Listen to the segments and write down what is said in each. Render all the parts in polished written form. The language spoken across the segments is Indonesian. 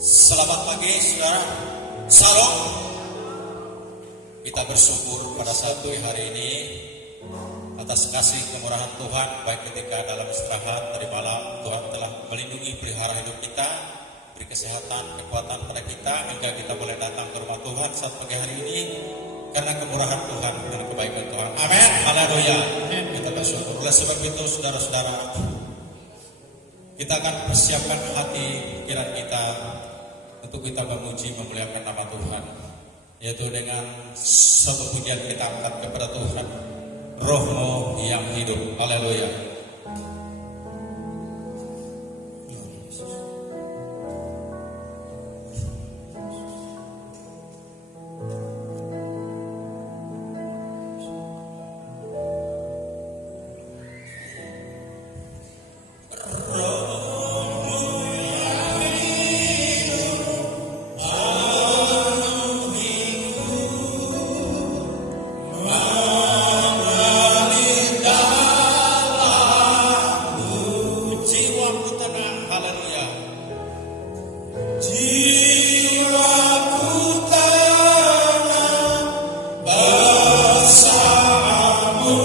Selamat pagi saudara. Salam. Kita bersyukur pada satu hari ini atas kasih kemurahan Tuhan, baik ketika dalam istirahat tadi malam Tuhan telah melindungi pelihara hidup kita, beri kesehatan, kekuatan pada kita hingga kita boleh datang ke rumah Tuhan saat pagi hari ini karena kemurahan Tuhan dan kebaikan Tuhan. Amin. Haleluya. Kita bersyukur. Oleh sebab itu saudara-saudara, kita akan persiapkan hati pikiran kita untuk kita memuji memuliakan nama Tuhan, yaitu dengan satu pujian kita angkat kepada Tuhan, Roh-Mu yang hidup. Haleluya. Bersamamu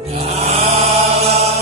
dalam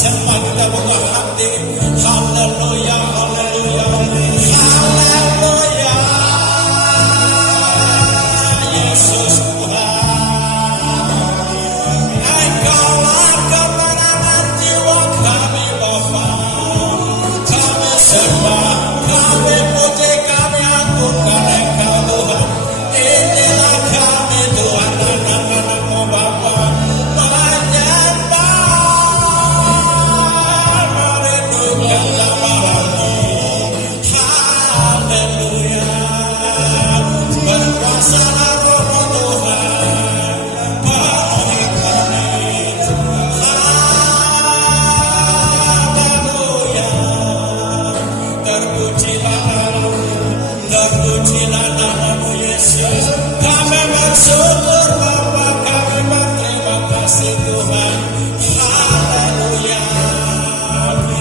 sembah, kita buka hati. Haleluya, haleluya, haleluya. Yesus Tuhan, Engkaulah kemenangan jiwa kami Bapa. Kami sembah, kami puji, kami agungkan Engkau Tuhan. Inilah kami Tuhan, anak-anak-Mu Bapa, menyembah, merindukan nama-Mu. Haleluya. Berkuasalah Roh Tuhan, penuhi kami. Haleluya. Terpujilah nama-Mu Yesus. Kami bersyukur Bapa, kami berterima kasih Tuhan. Haleluya.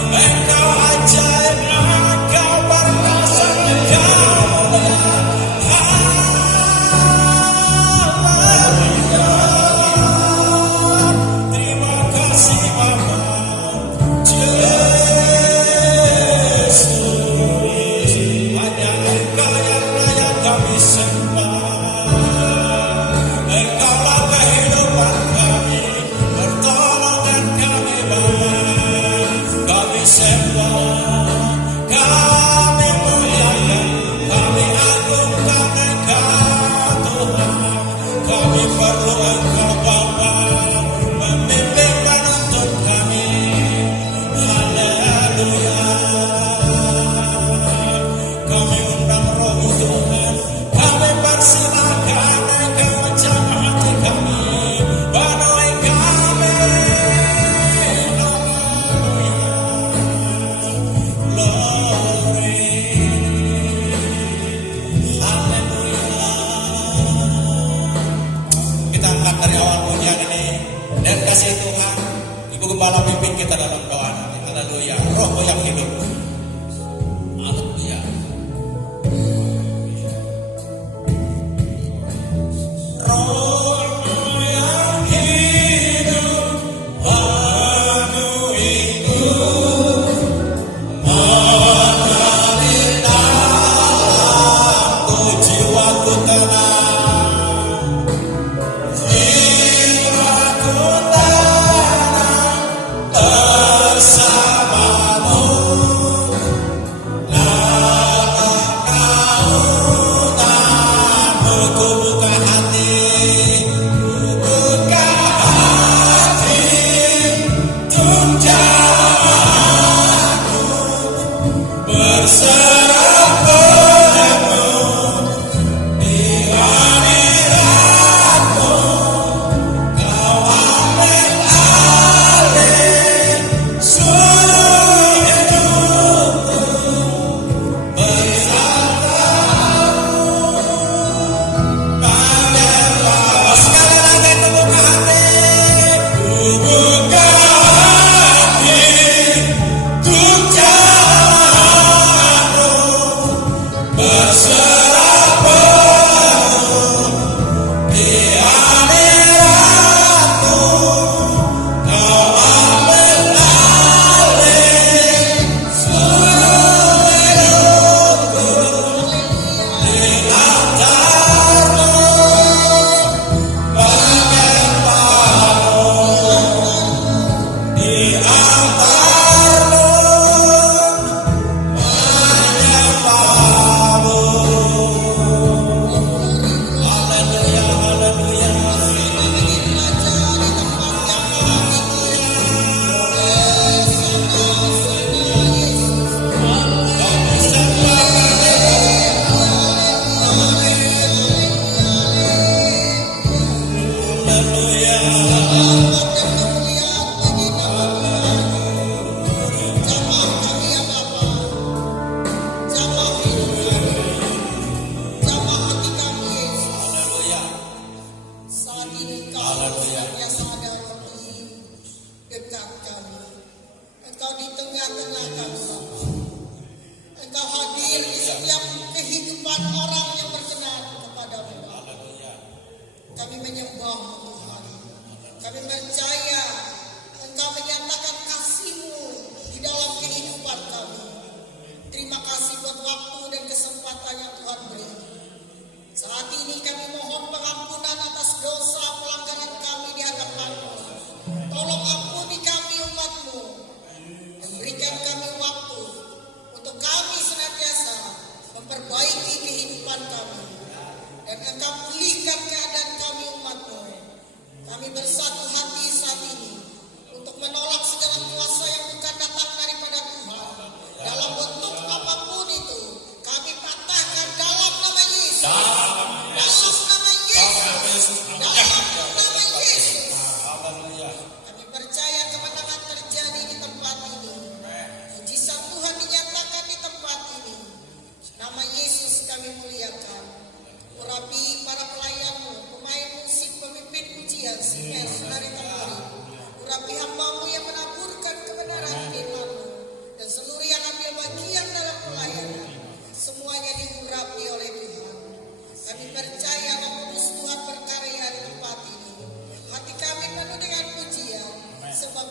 Engkau ajaib, Engkau berkuasa, Engkau mulia. Haleluya. Terima kasih Bapa. Yesus, hanya Engkau yang layak kami sembah. Engkaulah kehidupan kami, pertolongan kami Bapa. Kami sembah, kami muliakan, kami agungkan Engkau Tuhan. Kami perlu Engkau Bapa, membimbing menuntun kami. Haleluya. Kami undang Roh Tuhan, kami persilakan Engkau menjamah hati kami, penuhi kami. Glory. Haleluya. Kita angkat dari awal pujian ini dan kasih Tuhan, Ibu Gembala pimpin kita dalam doa nanti. Haleluya. Roh yang hidup. Haleluya. Roh yang hidup, penuhiku, mengalir dalamku, jiwaku tenang, jiwaku tenang bersamamu. Ku buka hati, buka hati untuk jamaah-Mu, berserah padamu di hadirat-Mu. Kau ambil alih seluruh hidupku, sekali lagi ku buka hati, ku buka hati untuk jamaah-Mu, berserah padamu di hadirat-Mu. Kau ambil alih seluruh hidupku, di altar-Mu menyembah-Mu, di altar-Mu menyembah-Mu. Haleluya, haleluya. Kami sembah haleluya. Haleluya. Saat ini Kau Haleluya. senantiasa ada di dekat kami. Engkau di tengah-tengah kami, Bapa. Engkau hadir di setiap kehidupan orang yang berkenan kepadamu, Bapa. Haleluya. Kami menyembah Tuhan. Kami percaya Engkau menyatakan kasih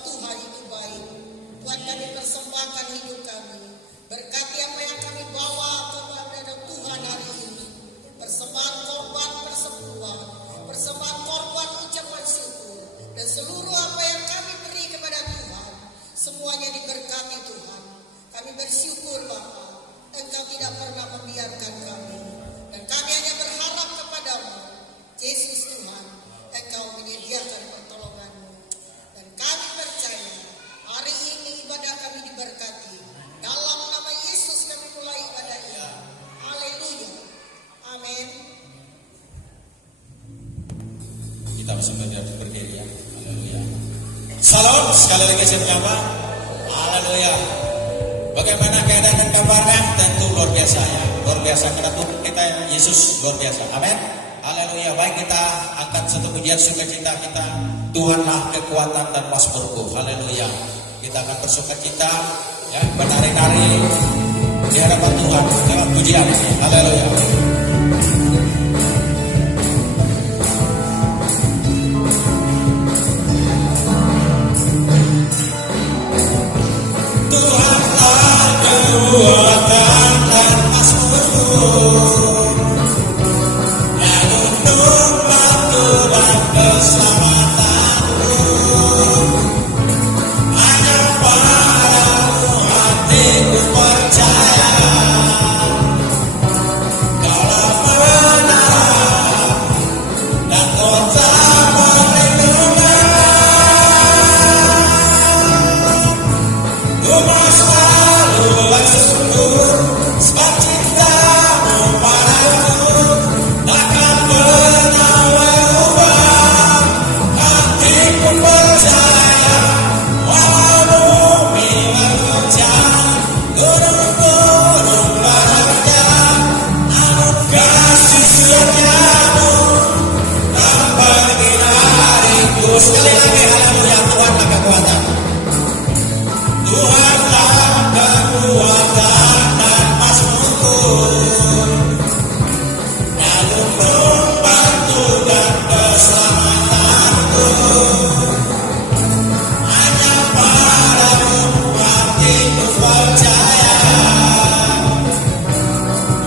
Tuhan itu baik. Tuhan, kami persembahkan hidup kami. Berkati apa yang kami bawa kepada Tuhan hari ini. Persembahan korban persepuluhan, persembahan korban ucapan syukur, dan seluruh apa yang kami beri kepada Tuhan, semuanya diberkati Tuhan. Kami bersyukur Bapa, Engkau tidak pernah membiarkan kami, dan kami hanya berharap kepadamu, Yesus Tuhan, Engkau menyediakan pertolongan-Mu. Dan kami percaya hari ini ibadah kami diberkati. Dalam nama Yesus kami mulai ibadah ini. Haleluya. Amin. Kita masih berdiri ya. Haleluya. Salam sekali lagi saya menyapa. Haleluya. Bagaimana keadaan dan kabarnya? Tentu luar biasa ya. Luar biasa karena Tuhan kita Yesus luar biasa. Amin. Haleluya. Baik, kita angkat satu pujian sukacita kita. Tuhanlah kekuatan dan masmurku. Haleluya. Kita akan bersukacita ya, menari-nari di hadapan Tuhan lewat pujian ini. Haleluya. Tuhanlah kekuatan dan masmurku, pelindung batu dan keselamatanku. Hanya padamu hatiku percaya, Kaulah benar dan kota perlindungan. Ku mau selalu bersyukur sebab cinta-Mu padaku takkan pernah berubah. Hatiku percaya walau bumi menerjang, gunung-gunung menerjang, namun kasih setia-Mu tak pergi dariku. Sekali lagi haleluya. Tuhanlah kekuatan, Tuhanlah kekuatan dan masmurku, pelindung batu dan keselamatanku. Hanya padamu hatiku percaya,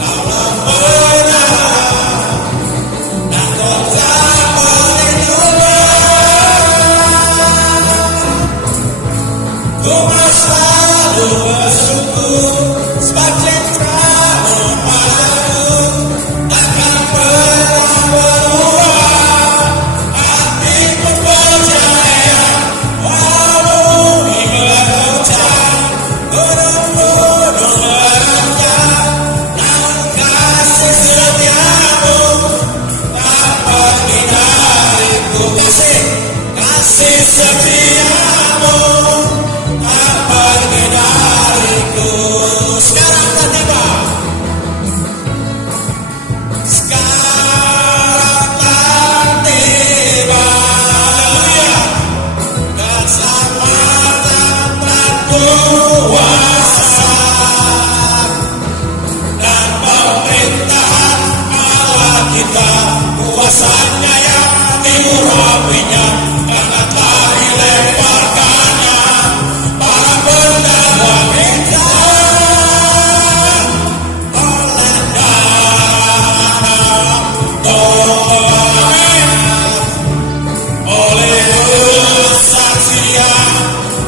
Kaulah benar dan kota perlindungan. Ku mau selalu bersyukur sebab cinta-Mu padaku takkan pernah berubah. Hatiku percaya walau bumi menerjang, gunung-gunung menerjang, namun kasih setia-Mu tak pergi dariku. Kasih setia-Mu tak pergi dariku. Sekarang telah tiba, sekarang telah tiba. Haleluya. Keselamatan dan kuasa dan pemerintahan Allah kita, kuasanya yang diurapinya, karena telah dilemparkannya para pendakwa kita oleh darah Tuhan, oleh kesaksian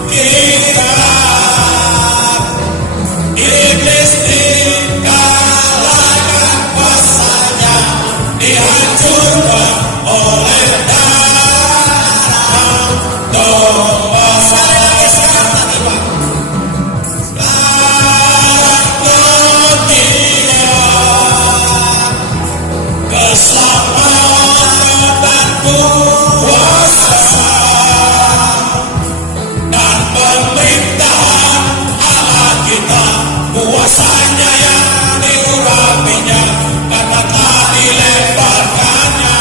kita. Iblis dikalahkan, kuasanya dihancurkan oleh darah Tuhan. Sekali lagi, sekarang telah tiba. Sekarang telah tiba keselamatan dan kuasa dan pemerintahan Allah kita, kuasanya yang diurapinya, karena telah dilemparkannya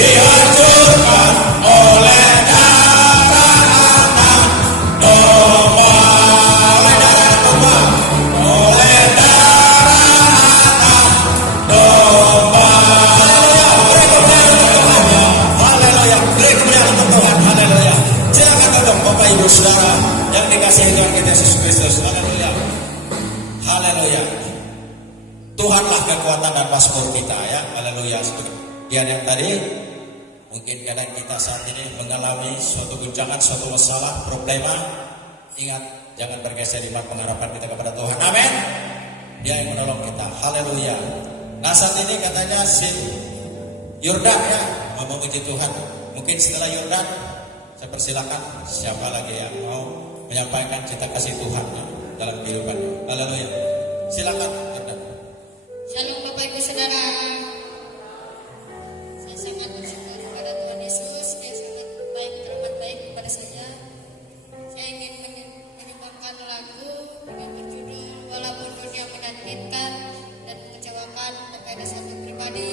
dihancurkan oleh darah domba, oleh darah domba, oleh darah domba. Haleluya, beri kemuliaan untuk Tuhan. Haleluya. Silakan duduk Bapak Ibu Saudara yang dikasihi Tuhan kita Yesus Kristus. Haleluya. Haleluya. Tuhanlah kekuatan dan pastor kita ya. Haleluya. Sebagian yang tadi mungkin kadang kita saat ini mengalami suatu guncangan, suatu masalah, problema. Ingat, jangan bergeser iman pengharapan kita kepada Tuhan. Amin. Dia yang menolong kita. Haleluya. Nah saat ini katanya si Yordan ya mau memuji Tuhan. Mungkin setelah Yordan saya persilakan siapa lagi yang mau menyampaikan cita kasih Tuhan ya, dalam kehidupannya. Haleluya. Silakan Yordan. Shalom Bapak Ibu Saudara. Saya sangat bersyukur kepada Tuhan Yesus. Dia sangat baik, teramat baik kepada saya. Saya ingin menyumbangkan lagu dengan berjudul Walaupun Dunia Menyakitkan dan Mengecewakan, tapi ada satu pribadi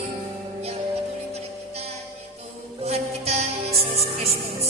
yang peduli pada kita, yaitu Tuhan kita Yesus Kristus.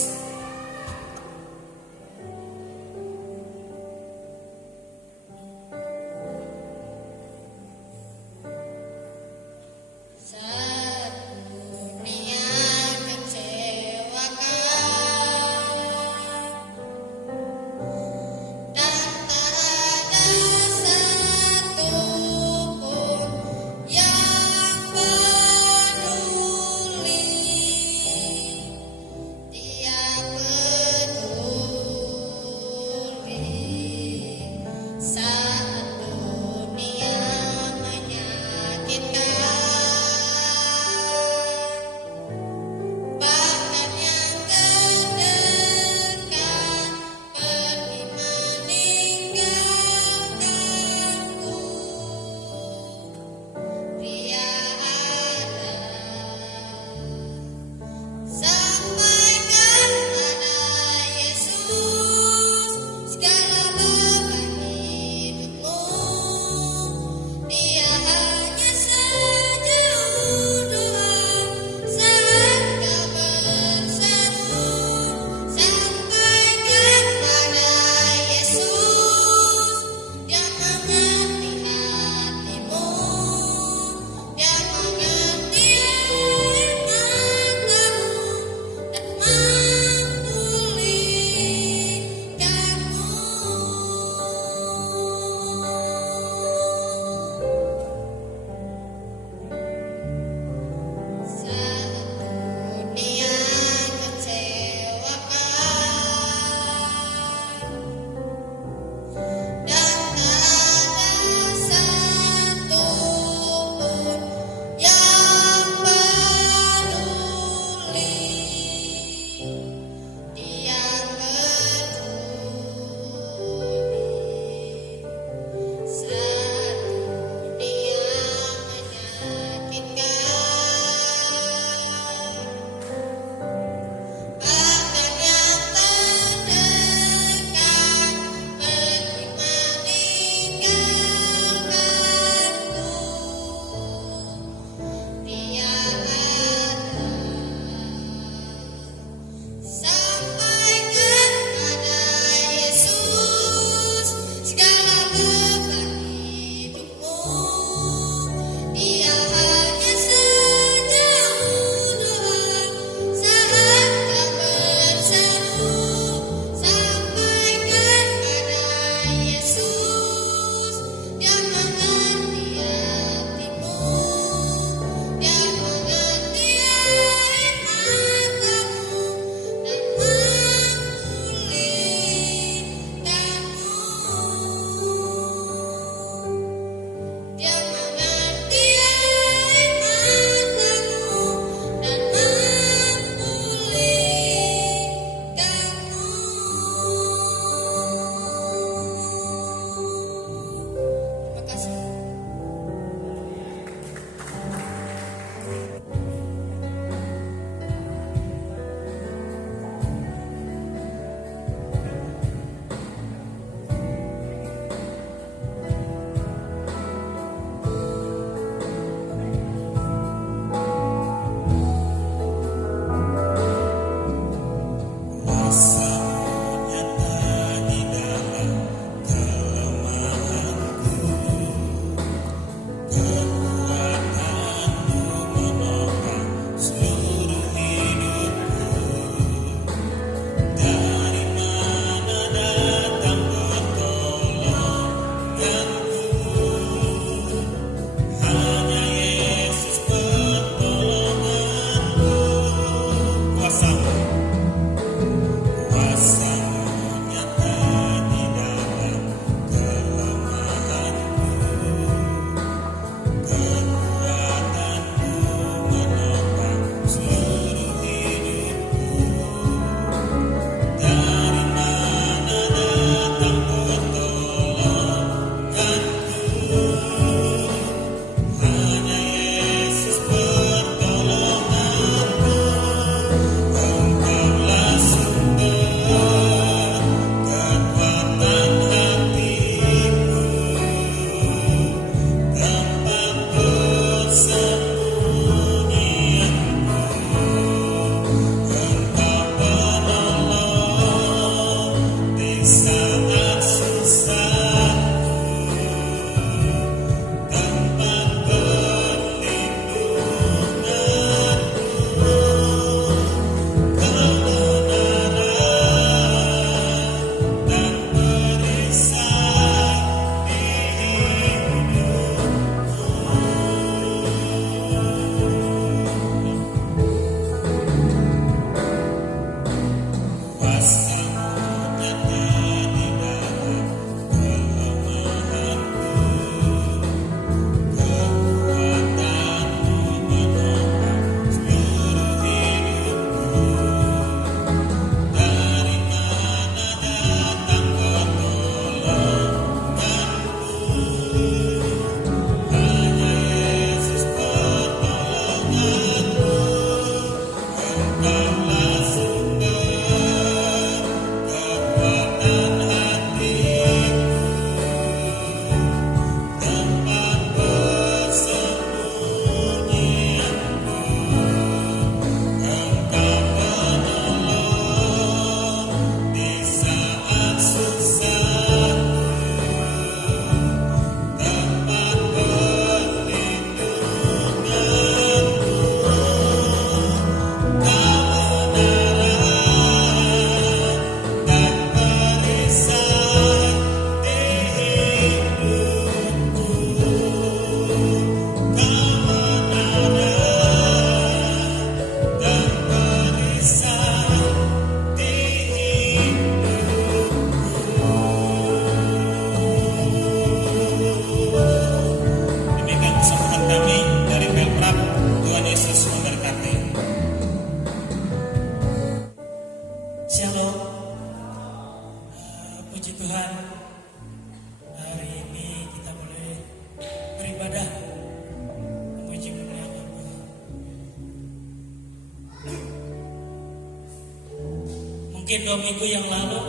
Mungkin 2 minggu yang lalu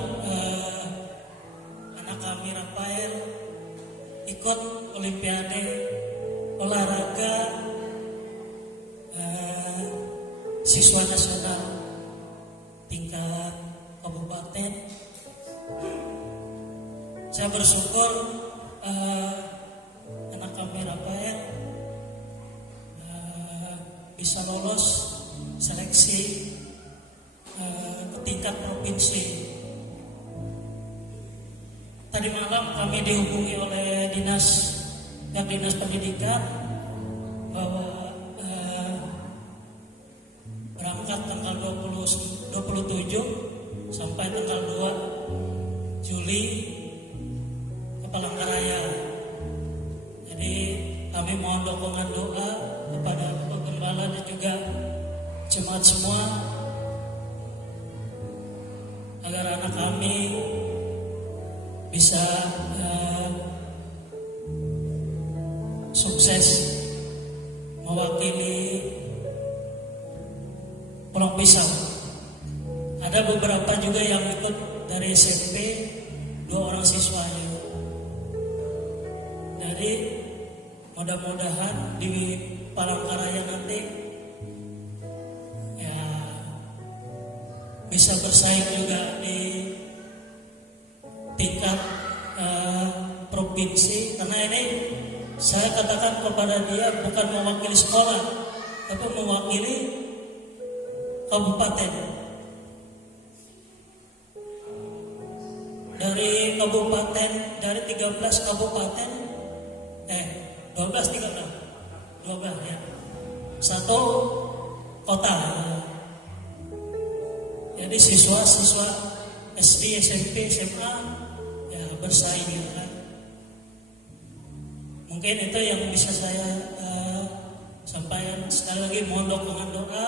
anak kami Rafael ikut Olimpiade olahraga siswa nasional tingkat kabupaten. Saya bersyukur anak kami Rafael bisa lolos seleksi ke tingkat provinsi. Tadi malam kami dihubungi oleh dinas pendidikan bahwa berangkat tanggal 27 sampai tanggal 2 Juli ke Palangkaraya. Jadi kami mohon dukungan doa kepada Bapak Gembala dan juga jemaat semua agar anak kami bisa sukses mewakili Pulau Pisau. Ada beberapa juga yang ikut dari SMP, 2 orang siswanya. Jadi mudah-mudahan di Palangkaraya nanti ya bisa bersaing juga di tingkat provinsi, karena ini saya katakan kepada dia bukan mewakili sekolah, tapi mewakili kabupaten. Dari 13 kabupaten 12 ya. 1 kota. Jadi siswa-siswa SD, SMP, SMA ya bersaing gitu kan. Mungkin itu yang bisa saya sampaikan. Sekali lagi mohon dukungan doa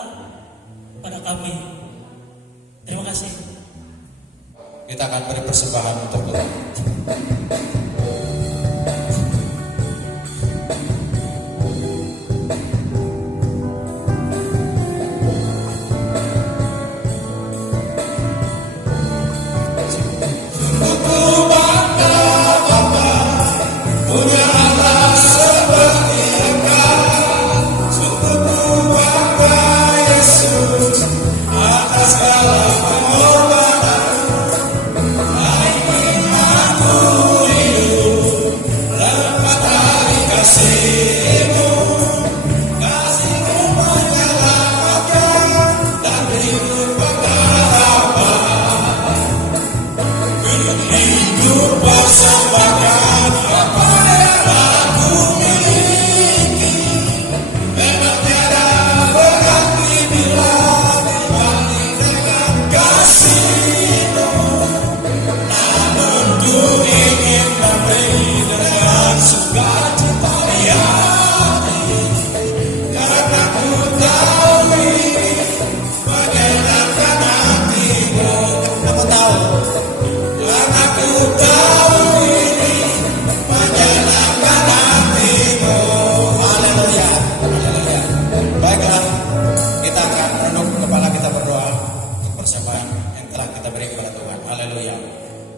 pada kami. Terima kasih. Kita akan beri persembahan untuk Tuhan.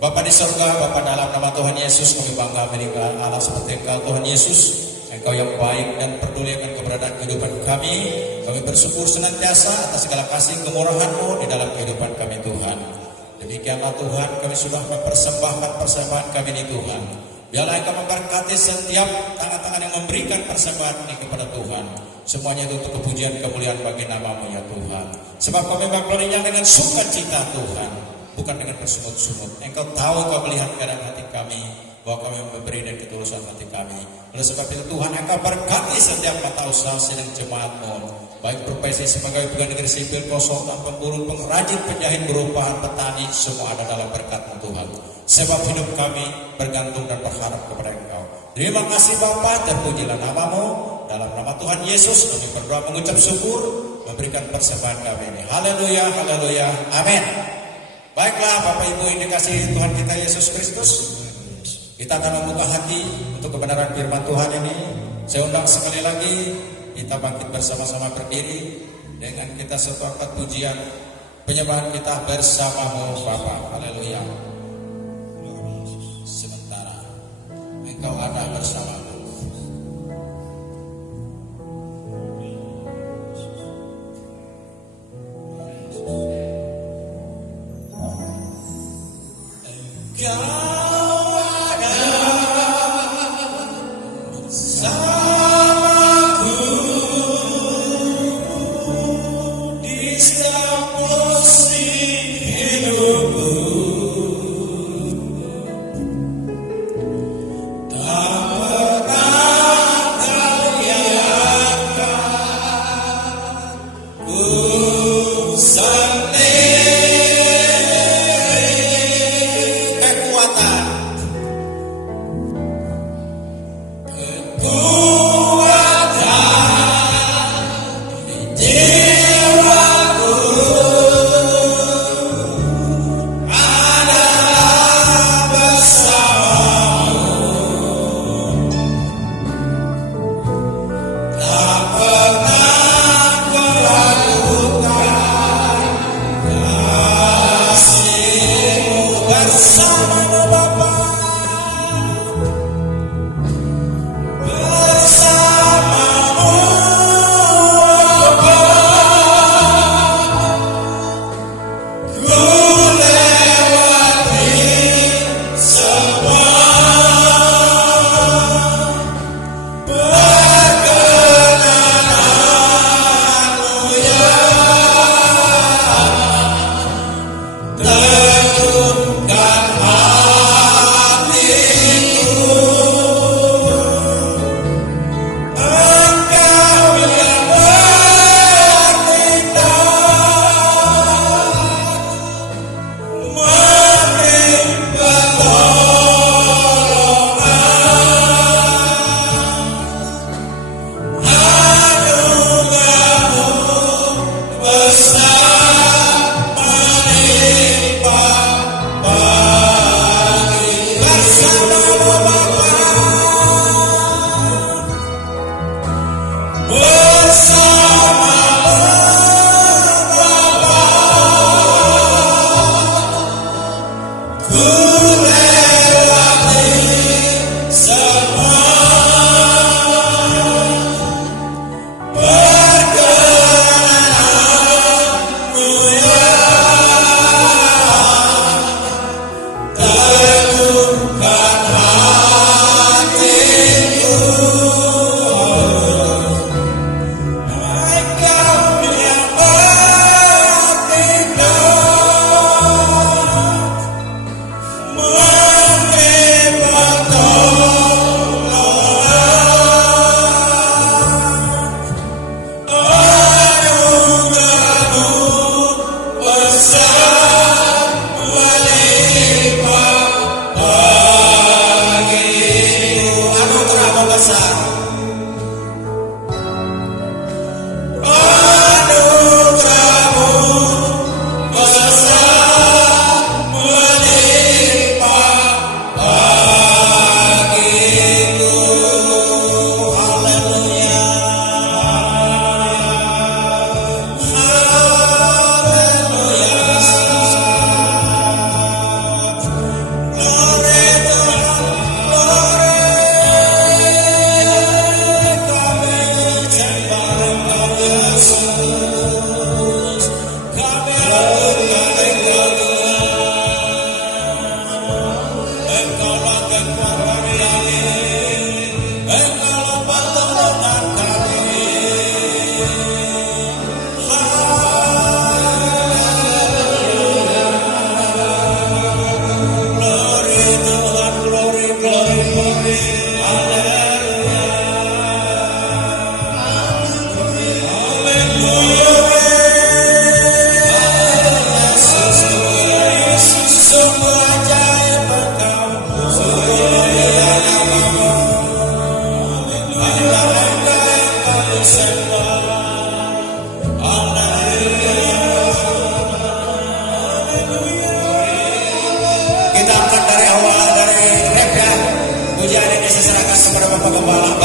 Bapa di surga, Bapa dalam nama Tuhan Yesus, kami bangga meninggal Allah seperti Engkau Tuhan Yesus. Engkau yang baik dan peduli akan keberadaan kehidupan kami. Kami bersyukur senantiasa atas segala kasih kemurahan-Mu di dalam kehidupan kami Tuhan. Demikianlah Tuhan, kami sudah mempersembahkan persembahan kami ini Tuhan. Biarlah Engkau memberkati setiap tangan-tangan yang memberikan persembahan ini kepada Tuhan. Semuanya itu untuk kepujian kemuliaan bagi nama-Mu ya Tuhan. Sebab kami melakukannya dengan sukacita Tuhan, bukan dengan bersungut-sungut. Engkau tahu, Engkau melihat keadaan hati kami, bahwa kami memberi dan ketulusan hati kami. Oleh sebab itu Tuhan, Engkau berkati setiap mata usaha sedang jemaat-Mu, baik profesi sebagai pegawai negeri sipil, konsultan, pemburu, pengrajin, penjahit, berupahan, petani, semua ada dalam berkat-Mu Tuhan. Sebab hidup kami bergantung dan berharap kepada Engkau. Terima kasih Bapa, terpujilah nama-Mu. Dalam nama Tuhan Yesus kami berdoa mengucap syukur, memberikan persembahan kami ini. Haleluya, haleluya, amin. Baiklah Bapak Ibu yang dikasihi Tuhan kita Yesus Kristus, kita akan membuka hati untuk kebenaran firman Tuhan ini. Saya undang sekali lagi, kita bangkit bersama-sama berdiri dengan kita satu angkat pujian penyembahan kita bersamamu Bapa. Haleluya. Sementara Engkau ada bersamamu.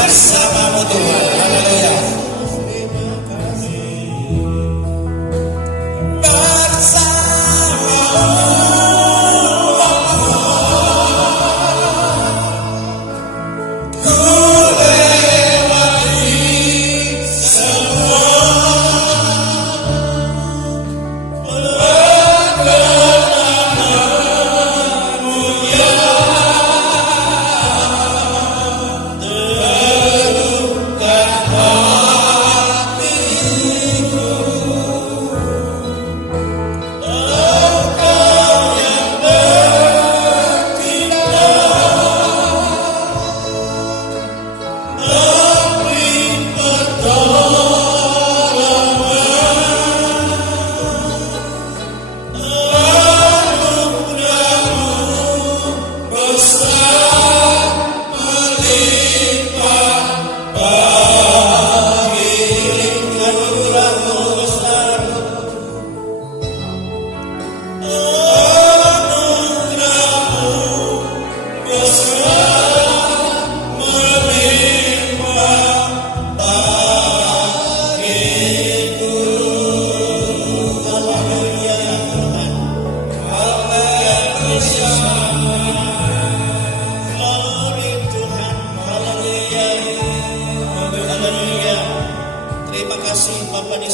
bersamamu Tuhan. Haleluya. Bersamamu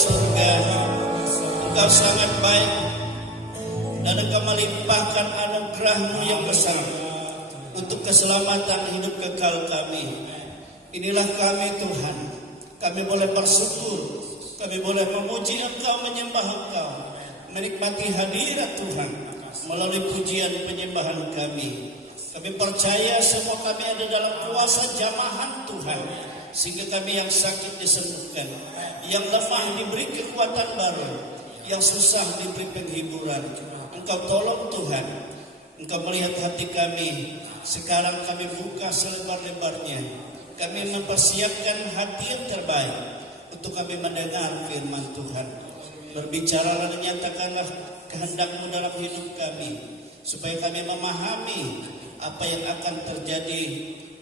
surga. Engkau sangat baik dan Engkau melimpahkan anugerah-Mu yang besar untuk keselamatan hidup kekal kami. Inilah kami Tuhan. Kami boleh bersyukur, kami boleh memuji Engkau, menyembah Engkau, menikmati hadirat Tuhan melalui pujian penyembahan kami. Kami percaya semua kami ada dalam kuasa jamahan Tuhan, sehingga kami yang sakit disembuhkan, yang lemah diberi kekuatan baru, yang susah diberi penghiburan. Engkau tolong Tuhan. Engkau melihat hati kami. Sekarang kami buka selebar-lebarnya. Kami mempersiapkan hati yang terbaik untuk kami mendengar firman Tuhan. Berbicaralah dan nyatakanlah kehendak-Mu dalam hidup kami, supaya kami memahami apa yang akan terjadi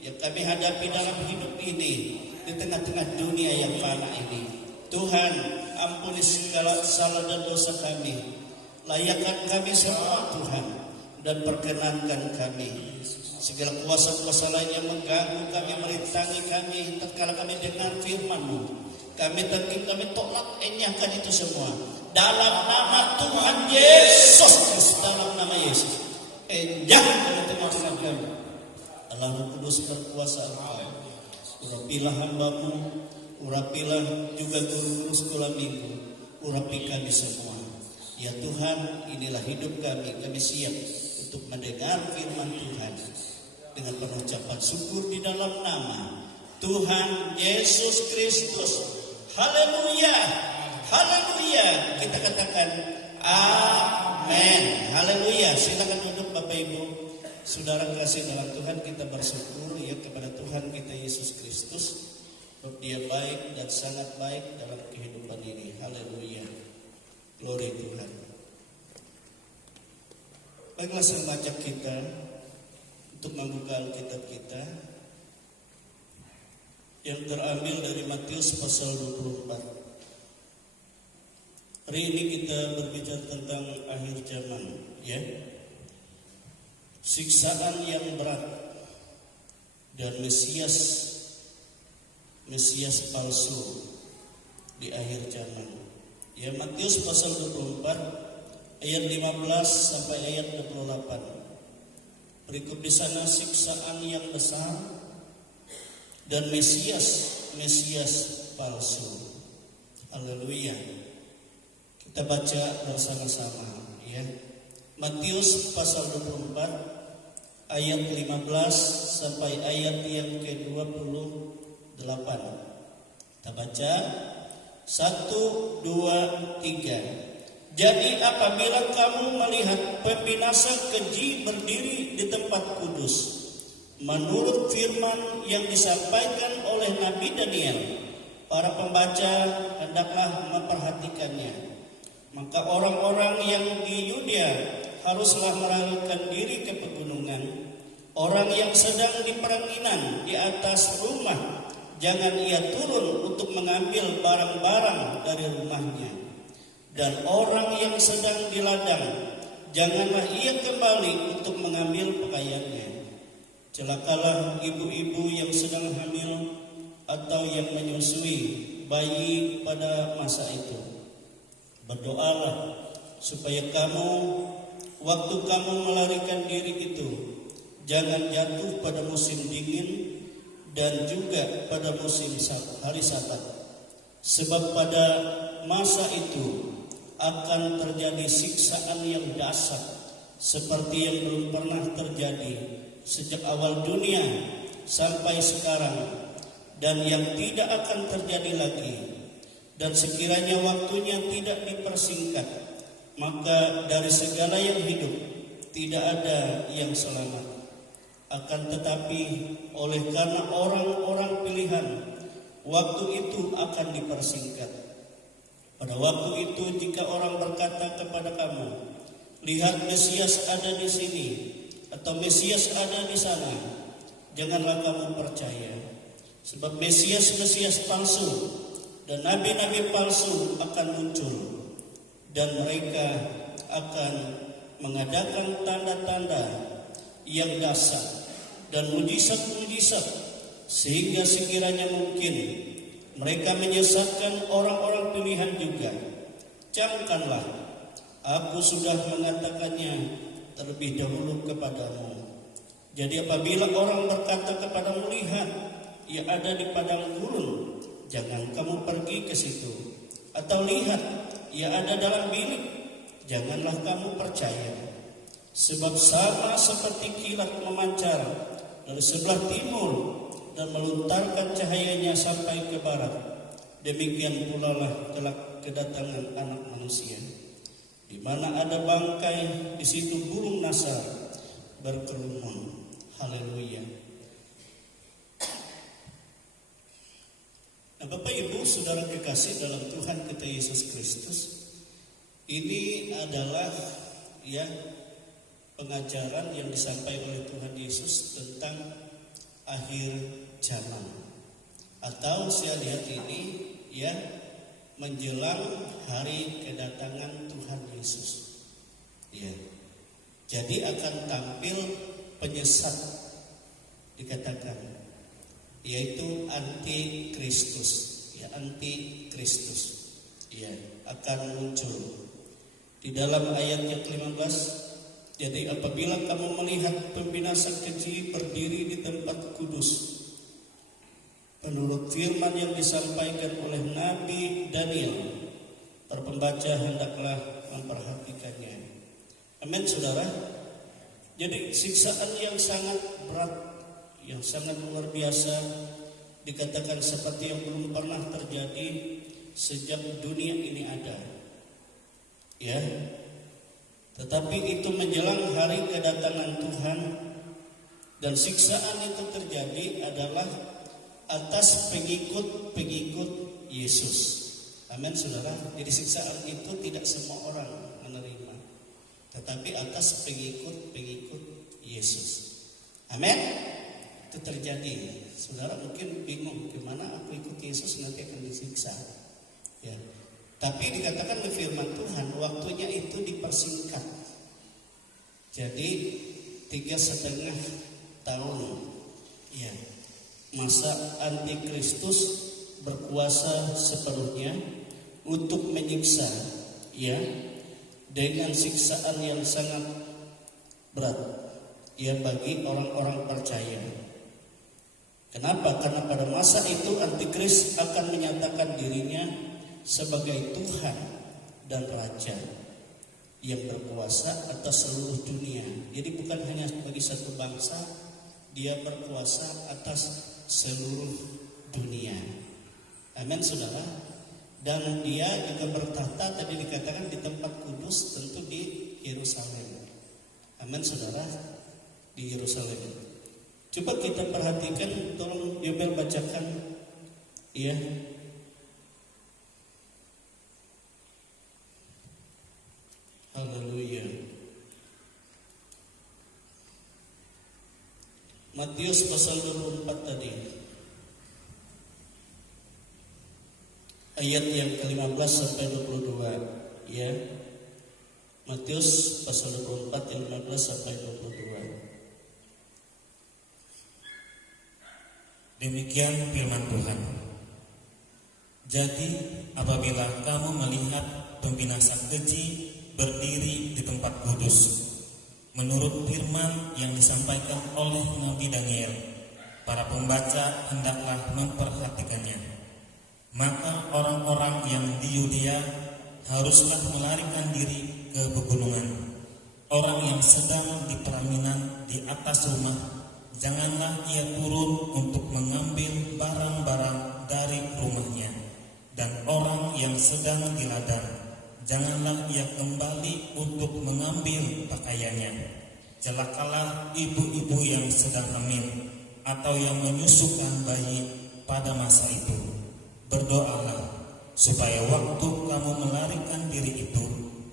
yang kami hadapi dalam hidup ini, di tengah-tengah dunia yang fana ini. Tuhan, ampuni segala salah dan dosa kami. Layakkan kami semua Tuhan, dan perkenankan kami. Segala kuasa-kuasa lain yang mengganggu kami, merintangi kami tatkala kami dengar firman-Mu, kami tolak, enyahkan itu semua dalam nama Tuhan Yesus Kristus. Dalam nama Yesus, enyahkan tengah-tengah kami. Allah Roh Kudus berkuasa Engkau. Urapilah hamba-Mu, urapilah juga guru-guru sekolah minggu, urapi kami semua. Ya Tuhan, inilah hidup kami. Kami siap untuk mendengar firman Tuhan dengan pengucapan syukur di dalam nama Tuhan Yesus Kristus. Haleluya, haleluya. Kita katakan amin. Haleluya. Silakan duduk Bapak Ibu. Saudara kasih dalam Tuhan, kita bersyukur ya kepada Tuhan kita Yesus Kristus. Dia baik dan sangat baik dalam kehidupan ini. Haleluya. Glory Tuhan. Baiklah, saya mengajak kita untuk membuka Alkitab kita yang terambil dari Matius pasal 24. Hari ini kita berbicara tentang akhir zaman, ya. Siksaan yang berat dan Mesias palsu di akhir zaman. Ya, Matius pasal 24 ayat 15 sampai ayat 28. Berikut di sana siksaan yang besar dan Mesias palsu. Haleluya. Kita baca bersama-sama ya. Matius pasal 24 ayat 15 sampai ayat yang ke-28. Kita baca 1, 2, 3. Jadi apabila kamu melihat pembinasa keji berdiri di tempat kudus, menurut firman yang disampaikan oleh Nabi Daniel, para pembaca hendaklah memperhatikannya. Maka orang-orang yang di Yudea haruslah melarikan diri ke pegunungan. Orang yang sedang di peranginan di atas rumah, jangan ia turun untuk mengambil barang-barang dari rumahnya. Dan orang yang sedang di ladang, janganlah ia kembali untuk mengambil pakaiannya. Celakalah ibu-ibu yang sedang hamil atau yang menyusui bayi pada masa itu. Berdoalah supaya kamu, waktu kamu melarikan diri itu, jangan jatuh pada musim dingin dan juga pada musim hari Sabat. Sebab pada masa itu akan terjadi siksaan yang dahsyat seperti yang belum pernah terjadi sejak awal dunia sampai sekarang, dan yang tidak akan terjadi lagi. Dan sekiranya waktunya tidak dipersingkat, maka dari segala yang hidup tidak ada yang selamat. Akan tetapi oleh karena orang-orang pilihan, waktu itu akan dipersingkat. Pada waktu itu jika orang berkata kepada kamu, lihat Mesias ada di sini, atau Mesias ada di sana, janganlah kamu percaya. Sebab Mesias palsu dan nabi-nabi palsu akan muncul, dan mereka akan mengadakan tanda-tanda yang dahsyat dan mujizat-mujizat, sehingga sekiranya mungkin Mereka menyesatkan orang-orang pilihan juga. Camkanlah, aku sudah mengatakannya terlebih dahulu kepadamu. Jadi apabila orang berkata kepadamu, lihat, ia ada di padang gurun, jangan kamu pergi ke situ. Atau lihat, ia ada dalam bilik, janganlah kamu percaya. Sebab sama seperti kilat memancar dari sebelah timur dan melontarkan cahayanya sampai ke barat, demikian pula lah kelak kedatangan Anak Manusia. Di mana ada bangkai, di situ burung nasar berkerumun. Haleluya. Nah, Bapak Ibu Saudara kekasih dalam Tuhan kita Yesus Kristus, ini adalah pengajaran yang disampaikan oleh Tuhan Yesus tentang akhir zaman, atau saya lihat ini menjelang hari kedatangan Tuhan Yesus. Jadi akan tampil penyesat, dikatakan, yaitu antikristus. Antikristus akan muncul di dalam ayat yang ke-15. Jadi apabila kamu melihat pembinasa keji berdiri di tempat kudus, menurut firman yang disampaikan oleh Nabi Daniel, para pembaca hendaklah memperhatikannya. Amin, saudara. Jadi siksaan yang sangat berat, yang sangat luar biasa, dikatakan seperti yang belum pernah terjadi sejak dunia ini ada. Tetapi itu menjelang hari kedatangan Tuhan, dan siksaan itu terjadi adalah atas pengikut-pengikut Yesus. Amin, saudara. Jadi siksaan itu tidak semua orang menerima, tetapi atas pengikut-pengikut Yesus. Amin. Itu terjadi. Saudara mungkin bingung, gimana aku ikut Yesus nanti akan disiksa. Tapi dikatakan oleh firman Tuhan, waktunya itu dipersingkat. Jadi 3,5 tahun. Masa antikristus berkuasa sepenuhnya untuk menyiksa, dengan siksaan yang sangat berat, bagi orang-orang percaya. Kenapa? Karena pada masa itu antikris akan menyatakan dirinya sebagai Tuhan dan Raja yang berkuasa atas seluruh dunia. Jadi bukan hanya bagi satu bangsa, dia berkuasa atas seluruh dunia. Amin, saudara. Dan dia juga bertahta, tadi dikatakan di tempat kudus, tentu di Yerusalem. Amin, saudara, di Yerusalem. Coba kita perhatikan, tolong Yobel bacakan, Haleluya. Matius pasal 24 tadi, ayat yang ke-15 sampai 22, Matius pasal 24 yang 15 sampai 22. Demikian firman Tuhan. Jadi apabila kamu melihat pembinasa keji berdiri di tempat kudus, menurut firman yang disampaikan oleh Nabi Daniel, para pembaca hendaklah memperhatikannya. Maka orang-orang yang di Yudea haruslah melarikan diri ke pegunungan. Orang yang sedang di peraminan di atas rumah, janganlah ia turun untuk mengambil barang-barang dari rumahnya. Dan orang yang sedang di ladang, janganlah ia kembali untuk mengambil pakaiannya. Celakalah ibu-ibu yang sedang hamil atau yang menyusukan bayi pada masa itu. Berdoalah supaya waktu kamu melarikan diri itu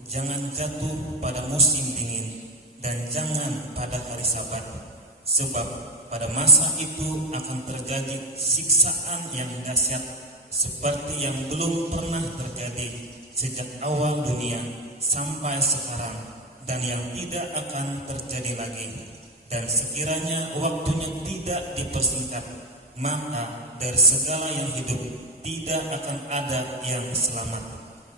jangan jatuh pada musim dingin dan jangan pada hari Sabat. Sebab pada masa itu akan terjadi siksaan yang dahsyat seperti yang belum pernah terjadi sejak awal dunia sampai sekarang, dan yang tidak akan terjadi lagi. Dan sekiranya waktunya tidak dipersingkat, maka dari segala yang hidup tidak akan ada yang selamat,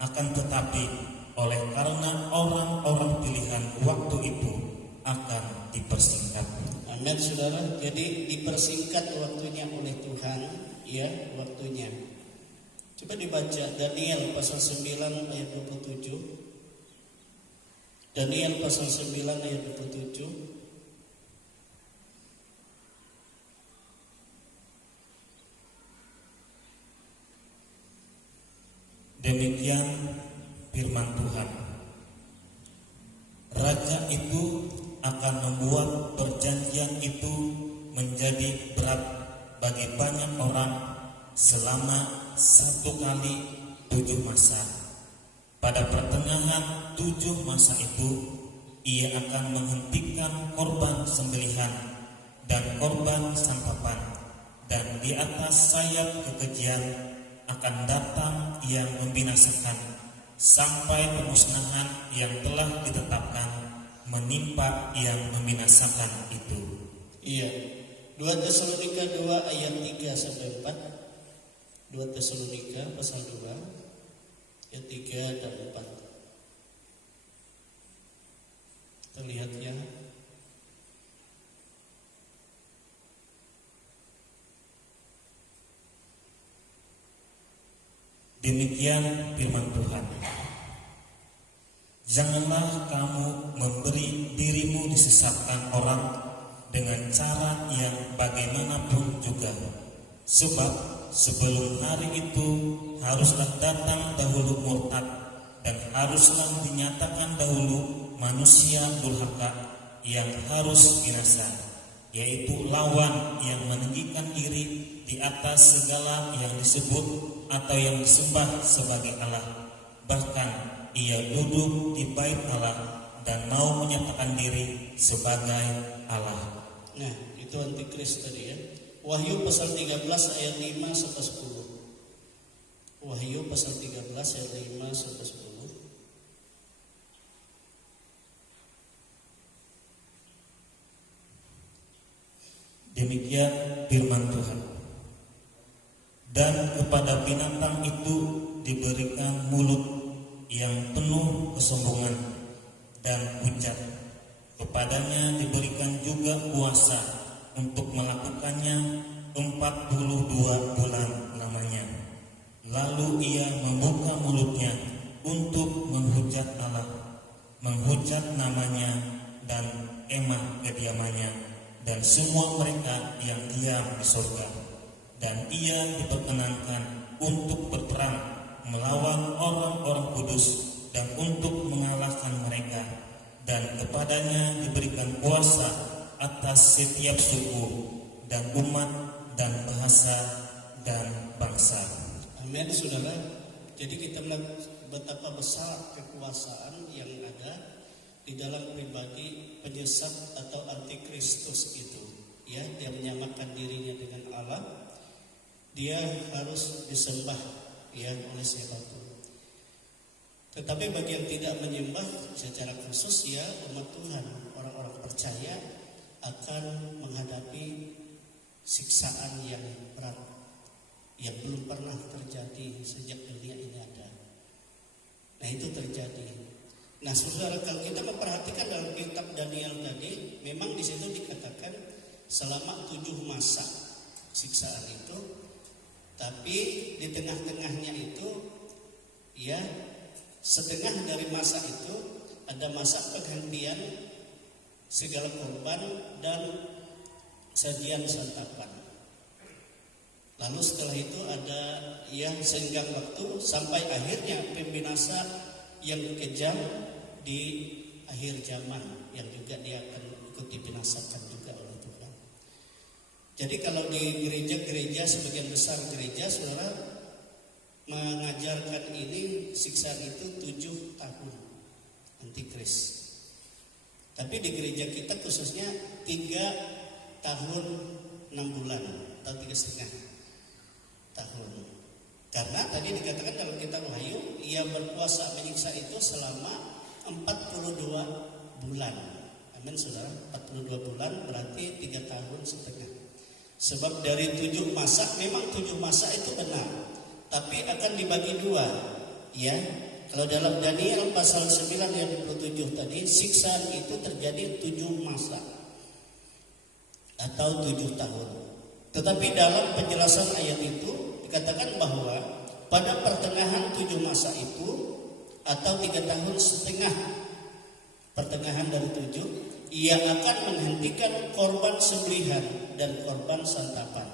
akan tetapi oleh karena orang-orang pilihan waktu itu akan dipersingkat. Amin, saudara. Jadi dipersingkat waktunya oleh Tuhan, ya, waktunya. Coba dibaca Daniel pasal 9 ayat 27. Daniel pasal 9 ayat 27. Demikian firman Tuhan. Raja itu akan membuat perjanjian itu menjadi berat bagi banyak orang selama 1 kali 7 masa. Pada pertengahan 7 masa itu, ia akan menghentikan korban sembelihan dan korban santapan, dan di atas sayap kekejian akan datang yang membinasakan, sampai pemusnahan yang telah ditetapkan menimpa yang membinasakan itu. Iya. 2 Tesalonika 2 ayat 3 sampai 4. 2 Tesalonika pasal 2 ayat 3 dan 4. Kita lihat ya. Demikian firman Tuhan. Janganlah kamu memberi dirimu disesatkan orang dengan cara yang bagaimanapun juga, sebab sebelum hari itu haruslah datang dahulu murtad, dan haruslah dinyatakan dahulu manusia durhaka yang harus binasa, yaitu lawan yang meninggikan diri di atas segala yang disebut atau yang disembah sebagai Allah. Bahkan ia duduk di bait Allah dan mau menyatakan diri sebagai Allah. Nah, itu antikris tadi ya. Wahyu pasal 13 ayat 5 sampai 10. Wahyu pasal 13 ayat 5 sampai 10. Demikian firman Tuhan. Dan kepada binatang itu diberikan mulut yang penuh kesombongan dan hujat. Kepadanya diberikan juga kuasa untuk melakukannya 42 bulan lamanya. Lalu ia membuka mulutnya untuk menghujat Allah, menghujat namanya dan kemah kediamannya, dan semua mereka yang diam di surga. Dan ia diperkenankan untuk berperang melawan orang-orang kudus dan untuk mengalahkan mereka. Dan kepadanya diberikan kuasa atas setiap suku dan umat dan bahasa dan bangsa. Amin, saudara. Jadi kita melihat betapa besar kekuasaan yang ada di dalam pribadi penyesat atau antikristus itu. Ya, dia menyamakan dirinya dengan Allah. Dia harus disembah ya oleh siapapun. Tetapi bagi yang tidak menyembah secara khusus ya umat Tuhan, orang-orang percaya akan menghadapi siksaan yang berat yang belum pernah terjadi sejak dunia ini ada. Nah, itu terjadi. Nah, saudara, kalau kita memperhatikan dalam kitab Daniel tadi, memang di situ dikatakan selama 7 masa siksaan itu. Tapi di tengah-tengahnya itu ya setengah dari masa itu ada masa pergantian segala korban dan sajian santapan. Lalu setelah itu ada ya senggang waktu sampai akhirnya pembinasa yang kejam di akhir zaman yang juga dia akan ikut dibinasakan juga oleh Tuhan. Jadi kalau di gereja-gereja, sebagian besar gereja, saudara, mengajarkan ini siksaan itu 7 tahun antikris. Tapi di gereja kita khususnya 3 tahun 6 bulan atau 3,5 tahun. Karena tadi dikatakan dalam kitab Wahyu, ia berpuasa menyiksa itu selama 42 bulan. Amin, saudara. 42 bulan berarti 3,5 tahun. Sebab dari 7 masa, memang 7 masa itu benar. tapi akan dibagi dua, ya. Kalau dalam Daniel pasal 9 ayat 27 tadi, siksaan itu terjadi 7 masa atau 7 tahun. Tetapi dalam penjelasan ayat itu dikatakan bahwa pada pertengahan 7 masa itu atau 3 tahun setengah, pertengahan dari 7, ia akan menghentikan korban sembelihan dan korban santapan.